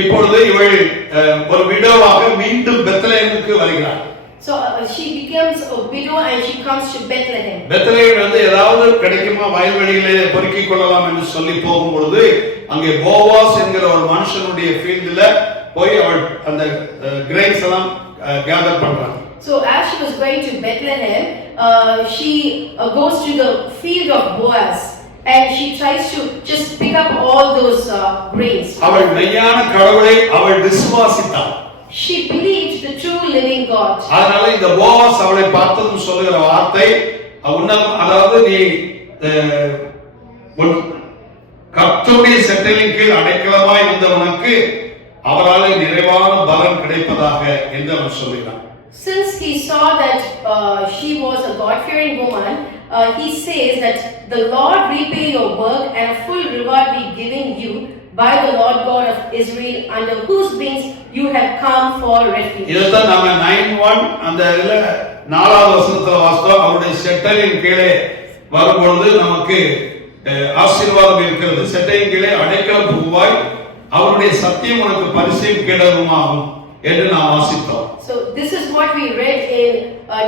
இப்பொழுது இவள் ஒரு விடோவாக மீண்டும் பெத்லகேமுக்கு வருகிறாள். So she becomes a widow and she comes to Bethlehem. Bethlehem வந்து ஏதாவது கிடைக்குமா வயல்வெளியிலே பொறுக்கிக் கொள்ளலாம் என்று சொல்லி போகும்பொழுது அங்கே போவாஸ் என்கிற ஒரு மனுஷனுடைய ஃபீல்டில் போய் அவள் அந்த கிரெயின்ஸ் எல்லாம் கேதர் பண்றாள். So as she was going to Bethlehem, she goes to the field of Boaz and she tries to just pick up all those grains. அவள் மெய்யான கடவுளை அவள் விசுவாசித்தாள். She believed the true living God. அதனால இந்த போவாஸ் அவளை பார்த்ததும் சொல்லுகிற வார்த்தை, அதாவது நீ கர்த்தருடைய செட்டையின் கீழ் அடைக்கலமாய் இருந்த உனக்கு அவரால் நிறைவான பலன் கிடைப்பதாக என்று அவன் சொல்கிறான். Since he saw that she was a God-fearing woman, he says that the Lord repay your work and a full reward be given you by the Lord God of Israel, under whose wings you have come for refuge. இதுதான் நாம 9:1 அந்த இதுல 4வது வசனத்துல வாசித்தோம். அவருடைய செட்டையின் கீழே வரும்பொழுது நமக்கு ஆசீர்வாதம் இருக்கிறது. செட்டையின் கீழே அடைக்கலம் புகுவாய், அவருடைய சத்தியம் உனக்கு பரிசையும் கேடகமாகும் என்று நாம் வாசித்தோம். So this is what we read in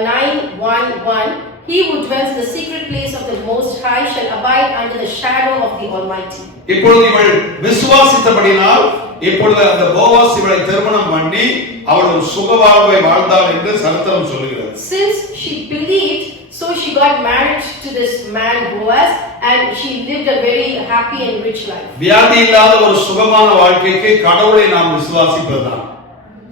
9:1. He who dwells in the secret place of the Most High shall abide under the shadow of the Almighty. இப்பொழுது இவள் விசுவாசித்தபடினால் இப்பொழுது அந்த போவாஸ் இவளை திருமணம் பண்ணி அவள் ஒரு சுகவாழ்வை வாழ்ந்தாள் என்று சரித்திரம் சொல்கிறது. Since she believed, so she got married to this man Boaz and she lived a very happy and rich life. வியாதி இல்லாத ஒரு சுகமான வாழ்க்கைக்கு கடவுளை நாம் விசுவாசிப்பதுதான்.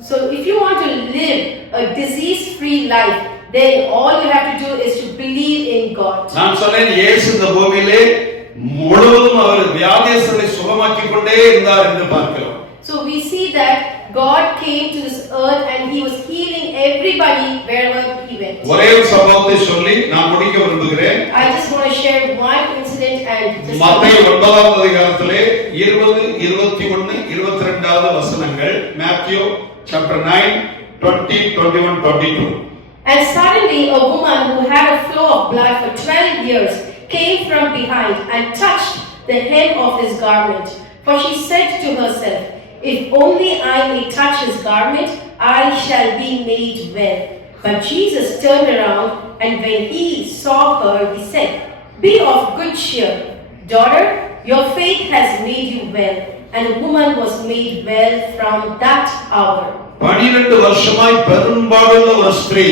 So if you want to live a disease-free life, then all you have to do is to believe in God. நான் சொன்னேன் இயேசு இந்த பூமியிலே முழுவதும் அவர் வியாதியஸ்தரை சுகமாக்கிக் கொண்டே இருந்தார் என்று பார்க்கிறோம். So we see that God came to this earth and he was healing everybody wherever he went. ஒரே ஒரு சம்பவத்தை சொல்லி நான் முடிக்க விரும்புகிறேன். I just want to share one incident and just மத்தேயு 9ஆம் அதிகாரத்திலே 20, 21, 22வது வசனங்கள். Matthew chapter 9, 20, 21, 22. And suddenly a woman who had a flow of blood for 12 years came from behind and touched the hem of his garment. For she said to herself, if only I may touch his garment, I shall be made well. But Jesus turned around, and when he saw her, he said, be of good cheer, daughter, your faith has made you well. And the woman was made well from that hour. 12 வருஷமாய் பெரும்பாடுள்ள ஒரு ஸ்திரீ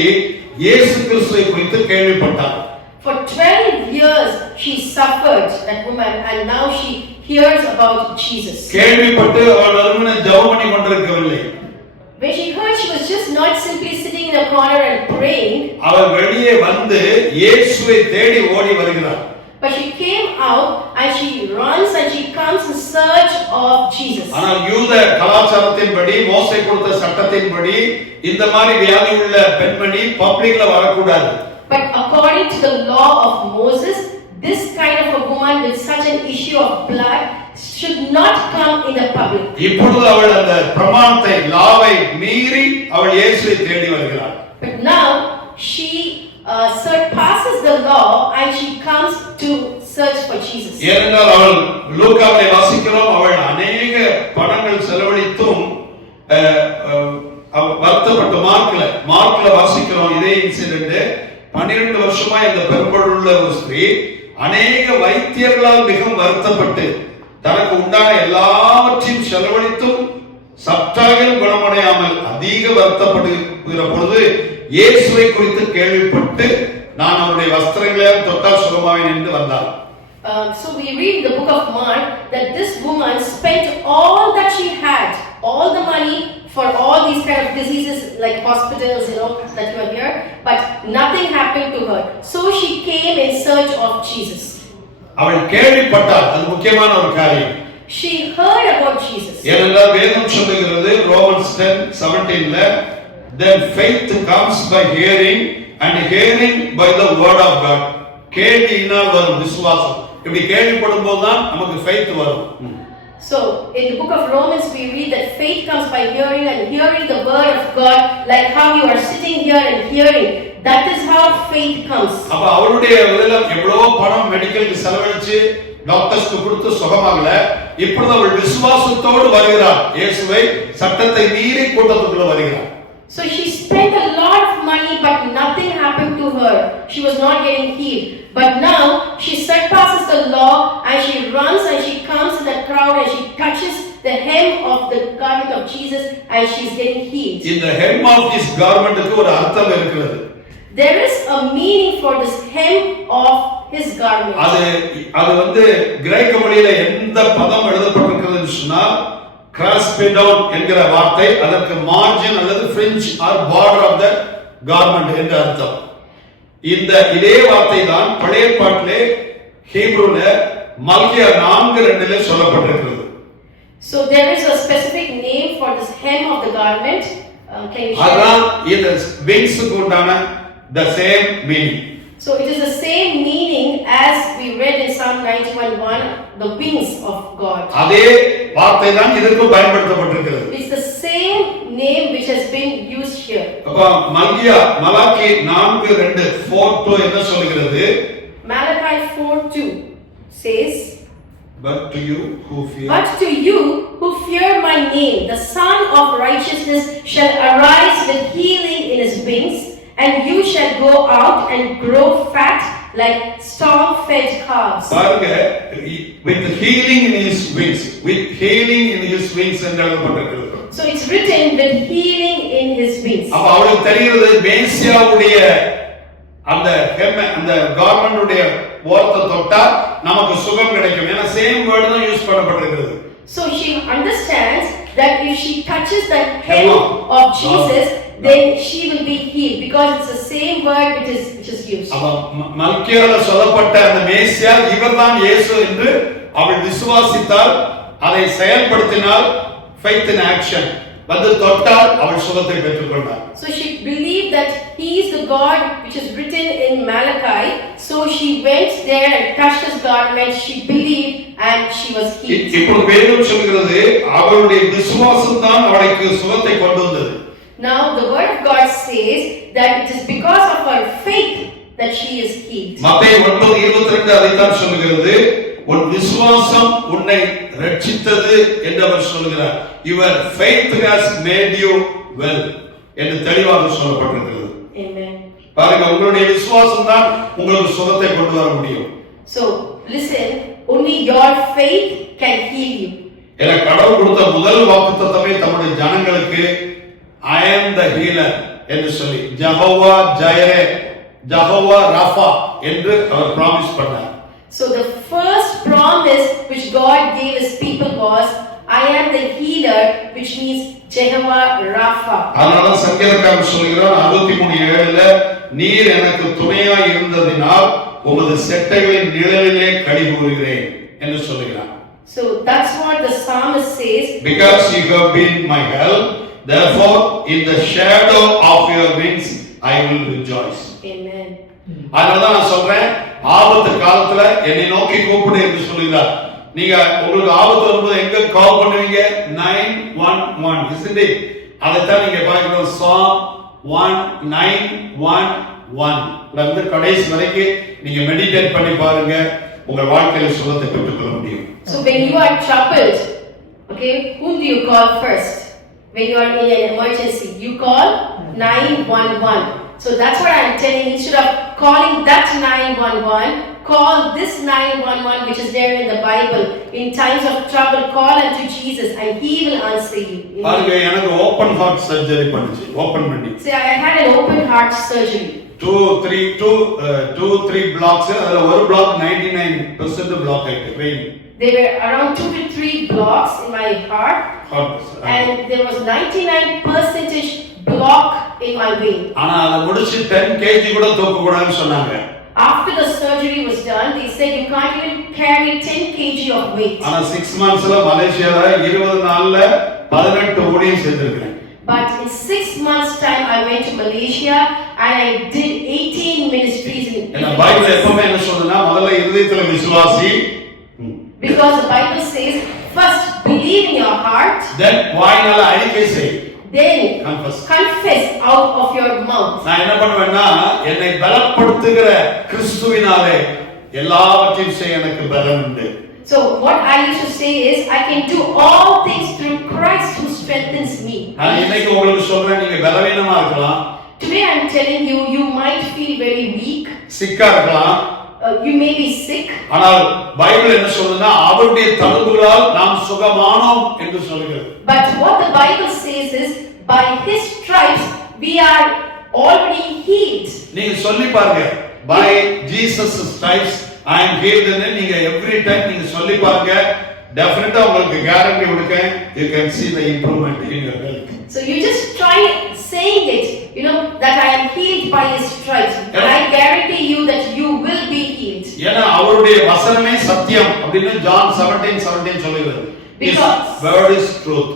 இயேசு கிறிஸ்துவை குறித்து கேள்விப்பட்டார். For 12 years she suffered, that woman, and now she hears about Jesus. கேள்விப்பட்டு அவள் வெறுமனே ஜெபம் பண்ணி கொண்டிருக்கவில்லை. When she heard, she was just not simply sitting in a corner and praying. அவள் வெளியே வந்து இயேசுவை தேடி ஓடி வருகிறார். But she came out and she runs and she comes in search of Jesus. ஆனால் யூத கலாச்சாரத்தின்படி மோசே கொடுத்த சட்டத்தின்படி இந்த மாதிரி வியாதி உள்ள பெண்மணி பப்ளிக்ல வரக்கூடாது. But according to the law of Moses, this kind of a woman with such an issue of blood should not come in the public. இப்பொழுது அவள் அந்த பிரமாணத்தை லாவை மீறி அவள் இயேசுவை தேடி வருகிறாள். But now she surpasses the law and she comes to search for Jesus. ஏனென்றால் அவள் லூக்காவை வாசிக்கிறோம், அவள் அநேக பணங்கள் செலவழித்தும் வருத்தப்பட்டு மார்க்ல வாசிக்கிறோம் இதே இன்சிடென்ட். 12 வருஷமா இந்த பெரும்படுள்ள ஒரு ஸ்திரீ அநேக வைத்தியர்களால் மிகவும் வருத்தப்பட்டு தனக்கு உண்டான எல்லாவற்றையும் செலவழித்தும் சற்றாகிலும் குணமடையாமல் அதிக வருத்தப்படுகிற பொழுது இயேசுவை குறித்து கேள்விப்பட்டு நான் அவருடைய வஸ்திரங்களையும் தொட்டால் சுகமாவேன் என்று வந்தார். So we read in the book of Mark that this woman spent all that she had, all the money for all these kind of diseases like hospitals, that you are here, but nothing happened to her. So she came in search of Jesus. அவள் கேள்விப்பட்டாள், அது முக்கியமான ஒரு காரியம். She heard about Jesus. ஏனென்றால் வேதம் சொல்லுகிறது ரோமன்ஸ் 10:17ல then faith comes by hearing and hearing by the word of God. கேள்வியினால் வரும் விசுவாசம். இப்படி கேள்விப்படும் போதுதான் நமக்கு faith வரும். So in the book of Romans we read that faith comes by hearing and hearing the word of God, like how you are sitting here and hearing. That is how faith comes. அப்ப அவருடைய இதெல்லாம் எவ்வளவு பணம் மெடிக்கலுக்கு செலவழிச்சு டாக்டர்ஸ்க்கு கொடுத்து சுகமாகல. இப்பொழுது அவள் விசுவாசத்தோடு வருகிறாள். இயேசுவை சட்டத்தை மீறி கூட்டத்துக்குள்ள வருகிறாள். So she spent a lot of money but nothing happened to her. She was not getting healed. But now she surpasses the law and she runs and she comes in the crowd and she touches the hem of the garment of Jesus and she's getting healed. இந்த hem of his garmentக்கு ஒரு அர்த்தம் இருக்கிறது. There is a meaning for this hem of his garment. அது வந்து கிரேக்க மொழியில எந்த பதம் எழுதப்பட்டிருக்கிறதுன்னு சொன்னா கிராஸ்பெடோன் என்கிற வார்த்தை அதற்கு மார்ஜின் அல்லது fringe or border of the garment என்று அர்த்தம். இதே வார்த்தை தான் பழைய ஏற்பாட்டிலே ஹீப்ரூல மல்கியா 4:2 சொல்லப்பட்டிருக்கிறது. So there is a specific name for this hem of the garment. Can you share? அதான் இந்த விங்ஸ்க்கு உண்டான the same meaning. So it is the same meaning as we read in Psalm 91:1, the wings of God. அதே வார்த்தை தான் இதற்கு பயன்படுத்தப்பட்டிருக்கிறது. It's the same name which has been used here. அப்ப மலாக்கி 4:2 4:2 என்ன சொல்கிறது? Malachi 4:2 says, But to you who fear my name, the Son of Righteousness shall arise with healing in his wings, and you shall go out and grow fat like storm-fed calves. பாருங்க, with healing in his wings, என்று எழுதப்பட்டிருக்கிறது. So it's written with healing in his wings. அப்ப அவளுக்கு தெரிகிறது மேசியாவுடைய அந்த கார்மெண்ட் உடைய ஓரத்தை தொட்டா நமக்கு சுகம் கிடைக்கும். ஏன்னா சேம் வேர்ட் தான் யூஸ் பண்ணப்பட்டிருக்கிறது. So she understands that if she touches the hem of Jesus, then she will be healed, because it's the same word which is used. அப்ப மல்கியால சொல்லப்பட்ட அந்த மேசியா இவர்தான் இயேசு என்று அவள் விசுவாசித்தால், அதை செயல்படுத்தினால், faith in action வந்து தொட்டால் அவள் சுகத்தை பெற்றுக்கொண்டார். So she believed that he is the God which is written in Malachi. So she went there and touched his garment. She believed and she was healed. இப்பொழுது வேதம் சொல்கிறது அவளுடைய விசுவாசம் தான் அவளுக்கு சுகத்தை கொண்டு வந்தது. Now the word of God says that it is because of her faith that she is healed. மத்தேயு 9:22 அதைத்தான் சொல்கிறது. உன் விசுவாசம் உன்னை ரட்சித்தது என்று அவர் சொல்கிறார். Your faith has made you well என்று தெளிவாக சொல்லப்பட்டிருக்கிறது. Amen. பாருங்க, உங்களுடைய விசுவாசம் தான் உங்களுக்கு சுகத்தை கொண்டு வர முடியும். So listen, only your faith can heal you. என கடவுள் கொடுத்த முதல் வாக்குத்தத்தமே தம்முடைய ஜனங்களுக்கு I am the healer என்று சொல்லி ஜெகோவா ஜயரே, ஜெகோவா ராஃபா என்று அவர் ப்ராமிஸ் பண்ணார். So the first promise which God gave his people was, I am the healer, which means Jehovah Rapha. அதனால சங்கீதக்காரன் சொல்கிறார் 63:7ல, நீர் எனக்கு துணையாய் இருந்ததினால் உமது செட்டைகளின் நிழலிலே களிகூறுகிறேன் என்று சொல்கிறார். So that's what the psalmist says. Because you have been my help, therefore in the shadow of your wings I will rejoice. Amen. அதனால நான் சொல்றேன், ஆபத்து காலத்துல என்னை நோக்கி கூப்பிடு என்று சொல்கிறார். நீங்க உங்களுக்கு ஆபத்து வரும்போது எங்க கால் பண்ணுவீங்க? 911, isn't it? அதைத்தான் நீங்க பார்க்கணும். Psalm 1911 இருந்து கடைசி வரைக்கும் நீங்க மெடிடேட் பண்ணி பாருங்க, உங்க வாழ்க்கையில சுகத்தை பெற்றுக்கொள்ள முடியும். So when you are troubled, okay, whom do you call first? When you are in an emergency, you call 911. So that's what I'm telling you. Instead of calling that 911, call this 911 which is there in the Bible. In times of trouble, call unto Jesus and he will answer you. பாருங்க, எனக்கு open heart surgery பண்ணுச்சு. ஓபன் பண்ணி. See, I had an open heart surgery. 2-3 blocks, அதுல ஒரு block 99% block ஆயிட்டு. Vein. There were around 2 to 3 blocks in my heart. And there was 99% block in my vein. ஆனா அத முடிச்சு 10 kg கூட தூக்க கூடாதுன்னு சொன்னாங்க. After the surgery was done, they said you can't even carry 10 kg of weight. ஆனா 6 monthsல மலேசியால 20 நாள்ல 18 ஊழியம் செய்திருக்கேன். But in 6 months time I went to Malaysia and I did 18 ministries in இந்த பைபிள் எப்பவுமே என்ன சொல்லுதுன்னா, முதல்ல இதயத்துல விசுவாசி. Because the Bible says first believe in your heart, then வாயினால அறிக்கை செய். then confess out of your mouth. நான் என்ன பண்ணுவேன்னா, என்னை பலப்படுத்துகிற கிறிஸ்துவினாலே எல்லாவற்றையும் செய்ய எனக்கு பலம் உண்டு. So what I used to say is I can do all things through Christ who strengthens me. நான் இன்னைக்கு உங்களுக்கு சொல்றேன், நீங்க பலவீனமா இருக்கலாம். Today I am telling you, you might feel very weak. சிக்கா இருக்கலாம். You may be sick. ஆனால் பைபிள் என்ன சொல்லுதுன்னா, அவருடைய தழும்புகளால் நாம் சுகமானோம் என்று சொல்கிறது. But what the Bible says is by his stripes we are already healed. நீங்க சொல்லி பாருங்க, by Jesus stripes I am healed ன்னு நீங்க every time நீங்க சொல்லி பாருங்க, டெஃபினட்டா உங்களுக்கு கேரண்டி கொடுக்கேன், you can see the improvement in your health. So you just try saying it, you know, that I am healed by his stripes. And I guarantee you that you will be healed. ஏன்னா அவருடைய வசனமே சத்தியம் அப்படின்னு John 17:17 சொல்லுகிறது. His word is truth.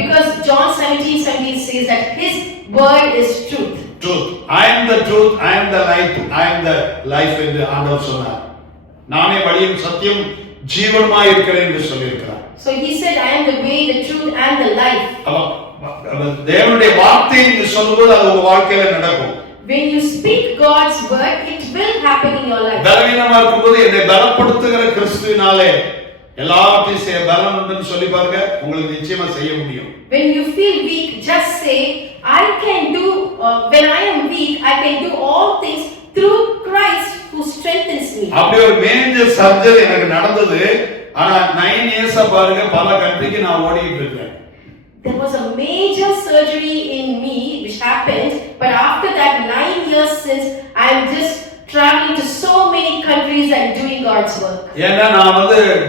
Because John 17:17 says that his word is truth. Truth. I am the truth, I am the light, I am the life என்று ஆண்டவர் சொன்னார். நானே வழியும் சத்தியம் ஜீவனுமாய் இருக்கிறேன் என்று சொல்லியிருக்கிறார். So he said, I am the way, the truth and the life. தேவனுடைய வார்த்தையை நீங்க சொல்லும்போது அது உங்க வாழ்க்கையில நடக்கும். When you speak God's word, it will happen in your life. பலவீனமா இருக்கும்போது என்னை பலப்படுத்துகிற கிறிஸ்துவினாலே எல்லாவற்றையும் செய்ய பலம் உண்டுன்னு சொல்லி பாருங்க, உங்களுக்கு நிச்சயமா செய்ய முடியும். When you feel weak, just say, I can do, when I am weak, I can do all things through Christ who strengthens me. அப்படி ஒரு மேஜர் சர்ஜரி எனக்கு நடந்தது. ஆனா 9 இயர்ஸா பாருங்க, பல கண்ட்ரிக்கு நான் ஓடிட்டு இருக்கேன். There was a major surgery in me which happened, but after that 9 years since, I am just traveling to so many countries and doing God's work. ஏன்னா நான்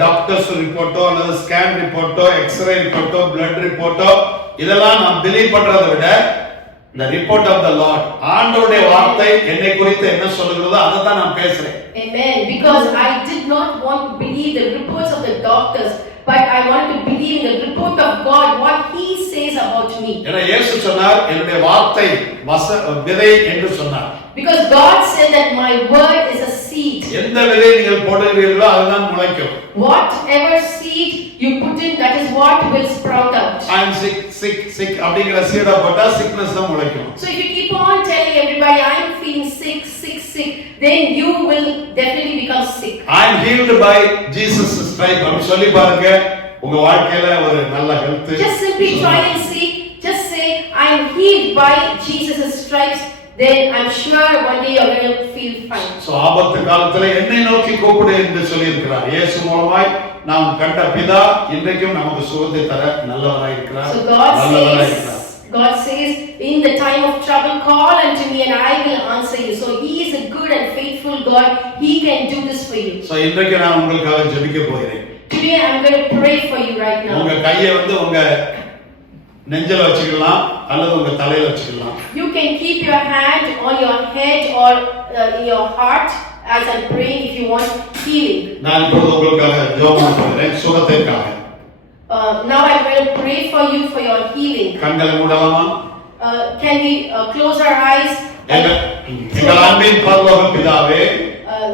டாக்டர்ஸ் ரிப்போர்ட்டோ அல்லது ஸ்கேன் ரிப்போர்ட்டோ எக்ஸ்ரே ரிப்போர்ட்டோ பிளட் ரிப்போர்ட்டோ இதெல்லாம் நான் பிலீவ் பண்றதை விட The report of the Lord. ஆண்டவருடைய வார்த்தை என்னை குறித்து என்ன சொல்லுகிறதோ அதை தான் நான் பேசுறேன். Amen. Because I did not want to believe the reports of the doctors, but I want to believe in the report of God, what He says about me. ஏன்னா இயேசு சொன்னார் என்னுடைய வார்த்தை விதை என்று சொன்னார். Because God said that my word is a seed. எந்த விதை நீங்கள் போடுகிறீர்களோ அதுதான் முளைக்கும். Whatever seed you put in, that is what will sprout out. I am sick அப்படிங்கற சீடை போட்டா sickness தான் முளைக்கும். So if you keep on telling everybody I am feeling sick, then you will definitely become sick. I am healed by Jesus' stripes. அப்படி சொல்லி பாருங்க உங்க வாழ்க்கையில ஒரு நல்ல health. Just simply try and see. Just say I am healed by Jesus' stripes. Then I'm sure one day you're going to feel fine. So ஆபத்து காலத்துல என்னை நோக்கி கூப்பிடு என்று சொல்லி இருக்கிறார். இயேசு மூலமாய் நாம் கண்ட பிதா இன்றைக்கும் நமக்கு சுகத்தை தர நல்லவராய் இருக்கிறார். So God says in the time of trouble call unto me and I will answer you. So He is a good and faithful God. He can do this for you. So இன்றைக்கு நான் உங்களுக்காக ஜெபிக்க போகிறேன். Today I'm going to pray for you right now. உங்க கையை உங்க நெஞ்சில வச்சுக்கலாம் அல்லது உங்க தலையில வச்சுக்கலாம். You can keep your hand on your head or in your heart as I'm praying if you want healing. நான் இப்பொழுது உங்களுக்காக ஜெபம் பண்ணுகிறேன் சுகத்திற்காக. Now I'm going to pray for you for your healing. கண்களை மூடலாமா? Can we close our eyes? எங்கள் அன்பின் பரலோக பிதாவே,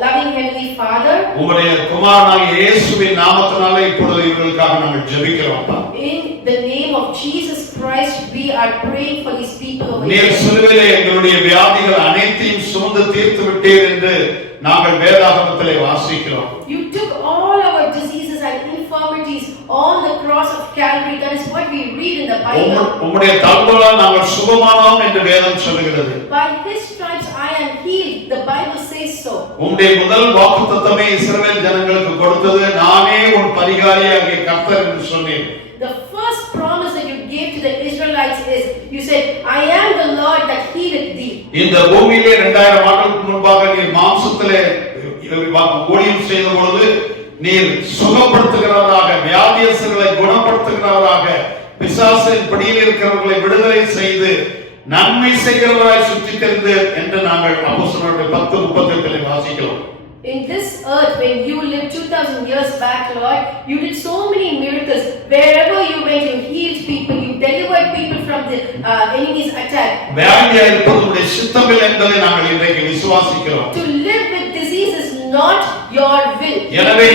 loving heavenly Father, உம்முடைய குமாரனாகிய இயேசுவின் நாமத்தினாலே இப்பொழுது இவர்களுக்காக நாங்கள் ஜெபிக்கிறோம். in the name of Jesus Christ we are praying for these people over நீர் here. சிலுவையிலே எங்களுடைய வியாதிகள் அனைத்தையும் சுமந்து தீர்த்து விட்டீர் என்று நாங்கள் வேதாகமத்திலே வாசிக்கிறோம். You took all our diseases and infirmities on the cross of Calvary. That is what we read in the Bible. உம்முடைய தழும்புகளால் நாங்கள் சுகமானோம் என்று வேதம் சொல்கிறது. By His stripes I am healed. The Bible says so. உம்முடைய முதல் வாக்குத்தத்தமே இஸ்ரவேல் ஜனங்களுக்கு கொடுத்தது நானே உன் பரிகாரியாகிய கர்த்தர் என்று சொன்னீர். The first promise that you gave to the Israelites is you said I am the Lord that healeth thee. இந்த பூமியிலே 2000 ஆண்டுகளுக்கு முன்பாக நீர் மாம்சத்திலே ஊழியம் செய்த பொழுது நீர் சுகப்படுத்துகிறவராக, வியாதியஸ்தர்களை குணப்படுத்துகிறவராக, பிசாசின் பிடியில் இருக்கிறவர்களை விடுதலை செய்து நன்மை செய்கிறவராய் சுற்றித் திரிந்து என்று நாங்கள் அப்போஸ்தலர்களுடைய 10:38 வாசிக்கிறோம். In this earth, when you lived 2000 years back, Lord, you did so many miracles. Wherever you went, you healed people, you delivered people from the enemy's attack. வியாதியாய் இருப்பது உம்முடைய சித்தமில்லை என்பதை நாங்கள் இன்றைக்கு விசுவாசிக்கிறோம். To live with disease is not your will. எனவே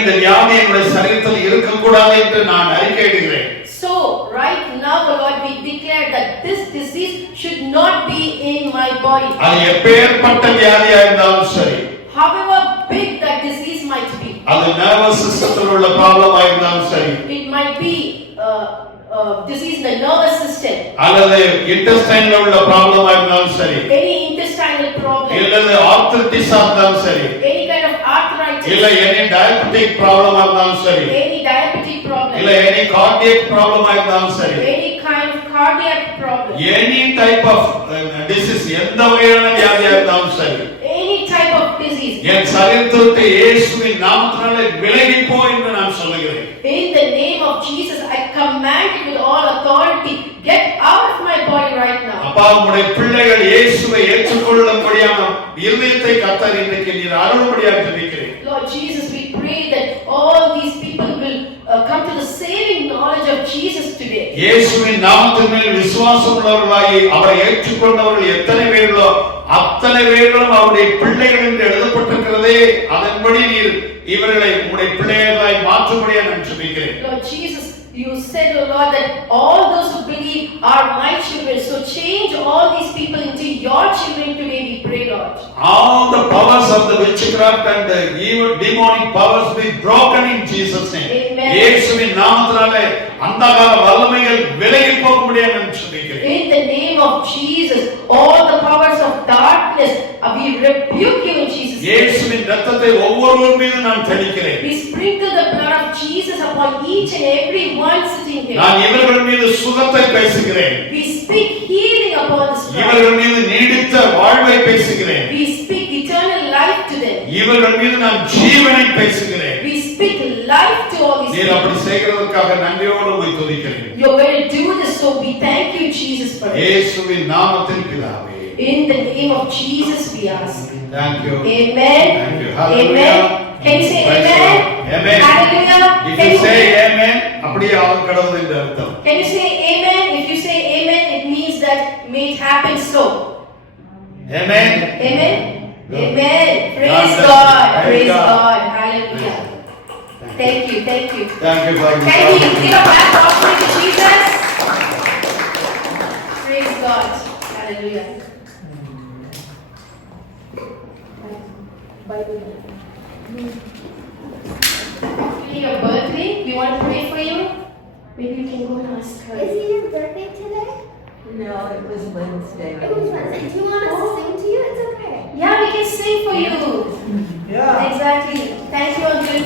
இந்த வியாதி என்னுடைய சரீரத்தில் இருக்கக்கூடாது என்று நான் அறிக்கையிடுகிறேன். So right now, Lord, we declare that this disease should not be in my body. அது எப்பேற்பட்ட வியாதியா இருந்தாலும் சரி, However big that disease might be, அது நர்வஸ் சிஸ்டத்தில் உள்ள ப்ராப்ளமா இருந்தாலும் சரி, it might be disease in the nervous system, அல்லது இன்டெஸ்டைன்ல உள்ள ப்ராப்ளமா இருந்தாலும் சரி, any intestinal problem, இல்லது ஆர்த்ரைட்டிஸா இருந்தாலும் சரி, any kind of arthritis, இல்ல எனி டயபெட்டிக் ப்ராப்ளமா இருந்தாலும் சரி, any diabetic problem, இல்ல எனி கார்டியக் ப்ராப்ளமா இருந்தாலும் சரி, any kind of cardiac problem, any type of disease, எந்த வகையான வியாதியா இருந்தாலும் சரி, any type of disease, என் சரீரத்தை விட்டு இயேசுவின் நாமத்தினாலே விலகி போ என்று நான் சொல்லுகிறேன். in the name of Jesus I command you with all authority, get out of my body right now. அப்பா, உம்முடைய பிள்ளைகள் இயேசுவை ஏற்றுக்கொள்ளும்படியான இருதயத்தை கர்த்தர் இன்றைக்கு நீர் அருளும்படியாக ஜெபிக்கிறேன். Lord Jesus, we pray that all these people will come to the saving knowledge of Jesus today. இயேசுவின் நாமத்தின் மேல் விசுவாசம் உள்ளவர்களாகி அவரை ஏற்றுக்கொண்டவர்கள் எத்தனை பேர்களோ அத்தனை பேர்களும் அவருடைய பிள்ளைகள் என்று எழுதப்பட்டிருக்கிறதே, அதன்படி நீர் இவர்களை உம்முடைய பிள்ளைகளாய் மாற்றும்படியாக நான் ஜெபிக்கிறேன். Lord Jesus, you said, O Lord, that all those who believe are my children. So change all these people into your children today, we pray, Lord. All the powers of the witchcraft and the evil demonic powers be broken in Jesus' name. Amen. இயேசுவின் நாமத்தினாலே அந்தகார வல்லமைகள் விலகி போகும்படியாக நான் ஜெபிக்கிறேன். In the name of Jesus, all the powers of darkness, we rebuke you in Jesus' name. இயேசுவின் இரத்தத்தை ஒவ்வொருவர் மீது நான் தெளிக்கிறேன். We sprinkle the blood of Jesus upon each and every one sitting here. நான் இவர்கள் மீது சுகத்தை பேசுகிறேன். We speak healing upon this life. இவர்கள் மீது நீடித்த வாழ்வை பேசுகிறேன். We speak eternal life to them. இவர்கள் மீது நான் ஜீவனை பேசுகிறேன். We speak life to all these நீர் அப்படி செய்கிறதற்காக நன்றியோடு உம்மை துதிக்கிறேன். You're going to do this, so we thank you, Jesus, for it. இயேசுவின் நாமத்தில் பிதாவே. In the name of Jesus, we ask. Thank you. Amen. Thank you. Hallelujah. Amen. Can you say Praise amen? God. Amen. Hallelujah. If Can you say amen, அப்படியே அவர் கடவுள் என்று அர்த்தம். Can you say amen? If you say amen, it means that may it happen so. Amen. Amen. Good. Amen. Praise God bless you. God. Praise Praise God. God. Hallelujah. Thank you. Thank you. Thank you for Can we give a clap offering to Jesus? Praise God. Hallelujah. Actually, your birthday, we want to pray for you. Maybe you can go and ask her. Is it your birthday today? No, it was Wednesday. It was Wednesday. Do you want us to sing to you? It's okay. Yeah, we can sing for you. Yeah. Exactly. Thank you, Uncle.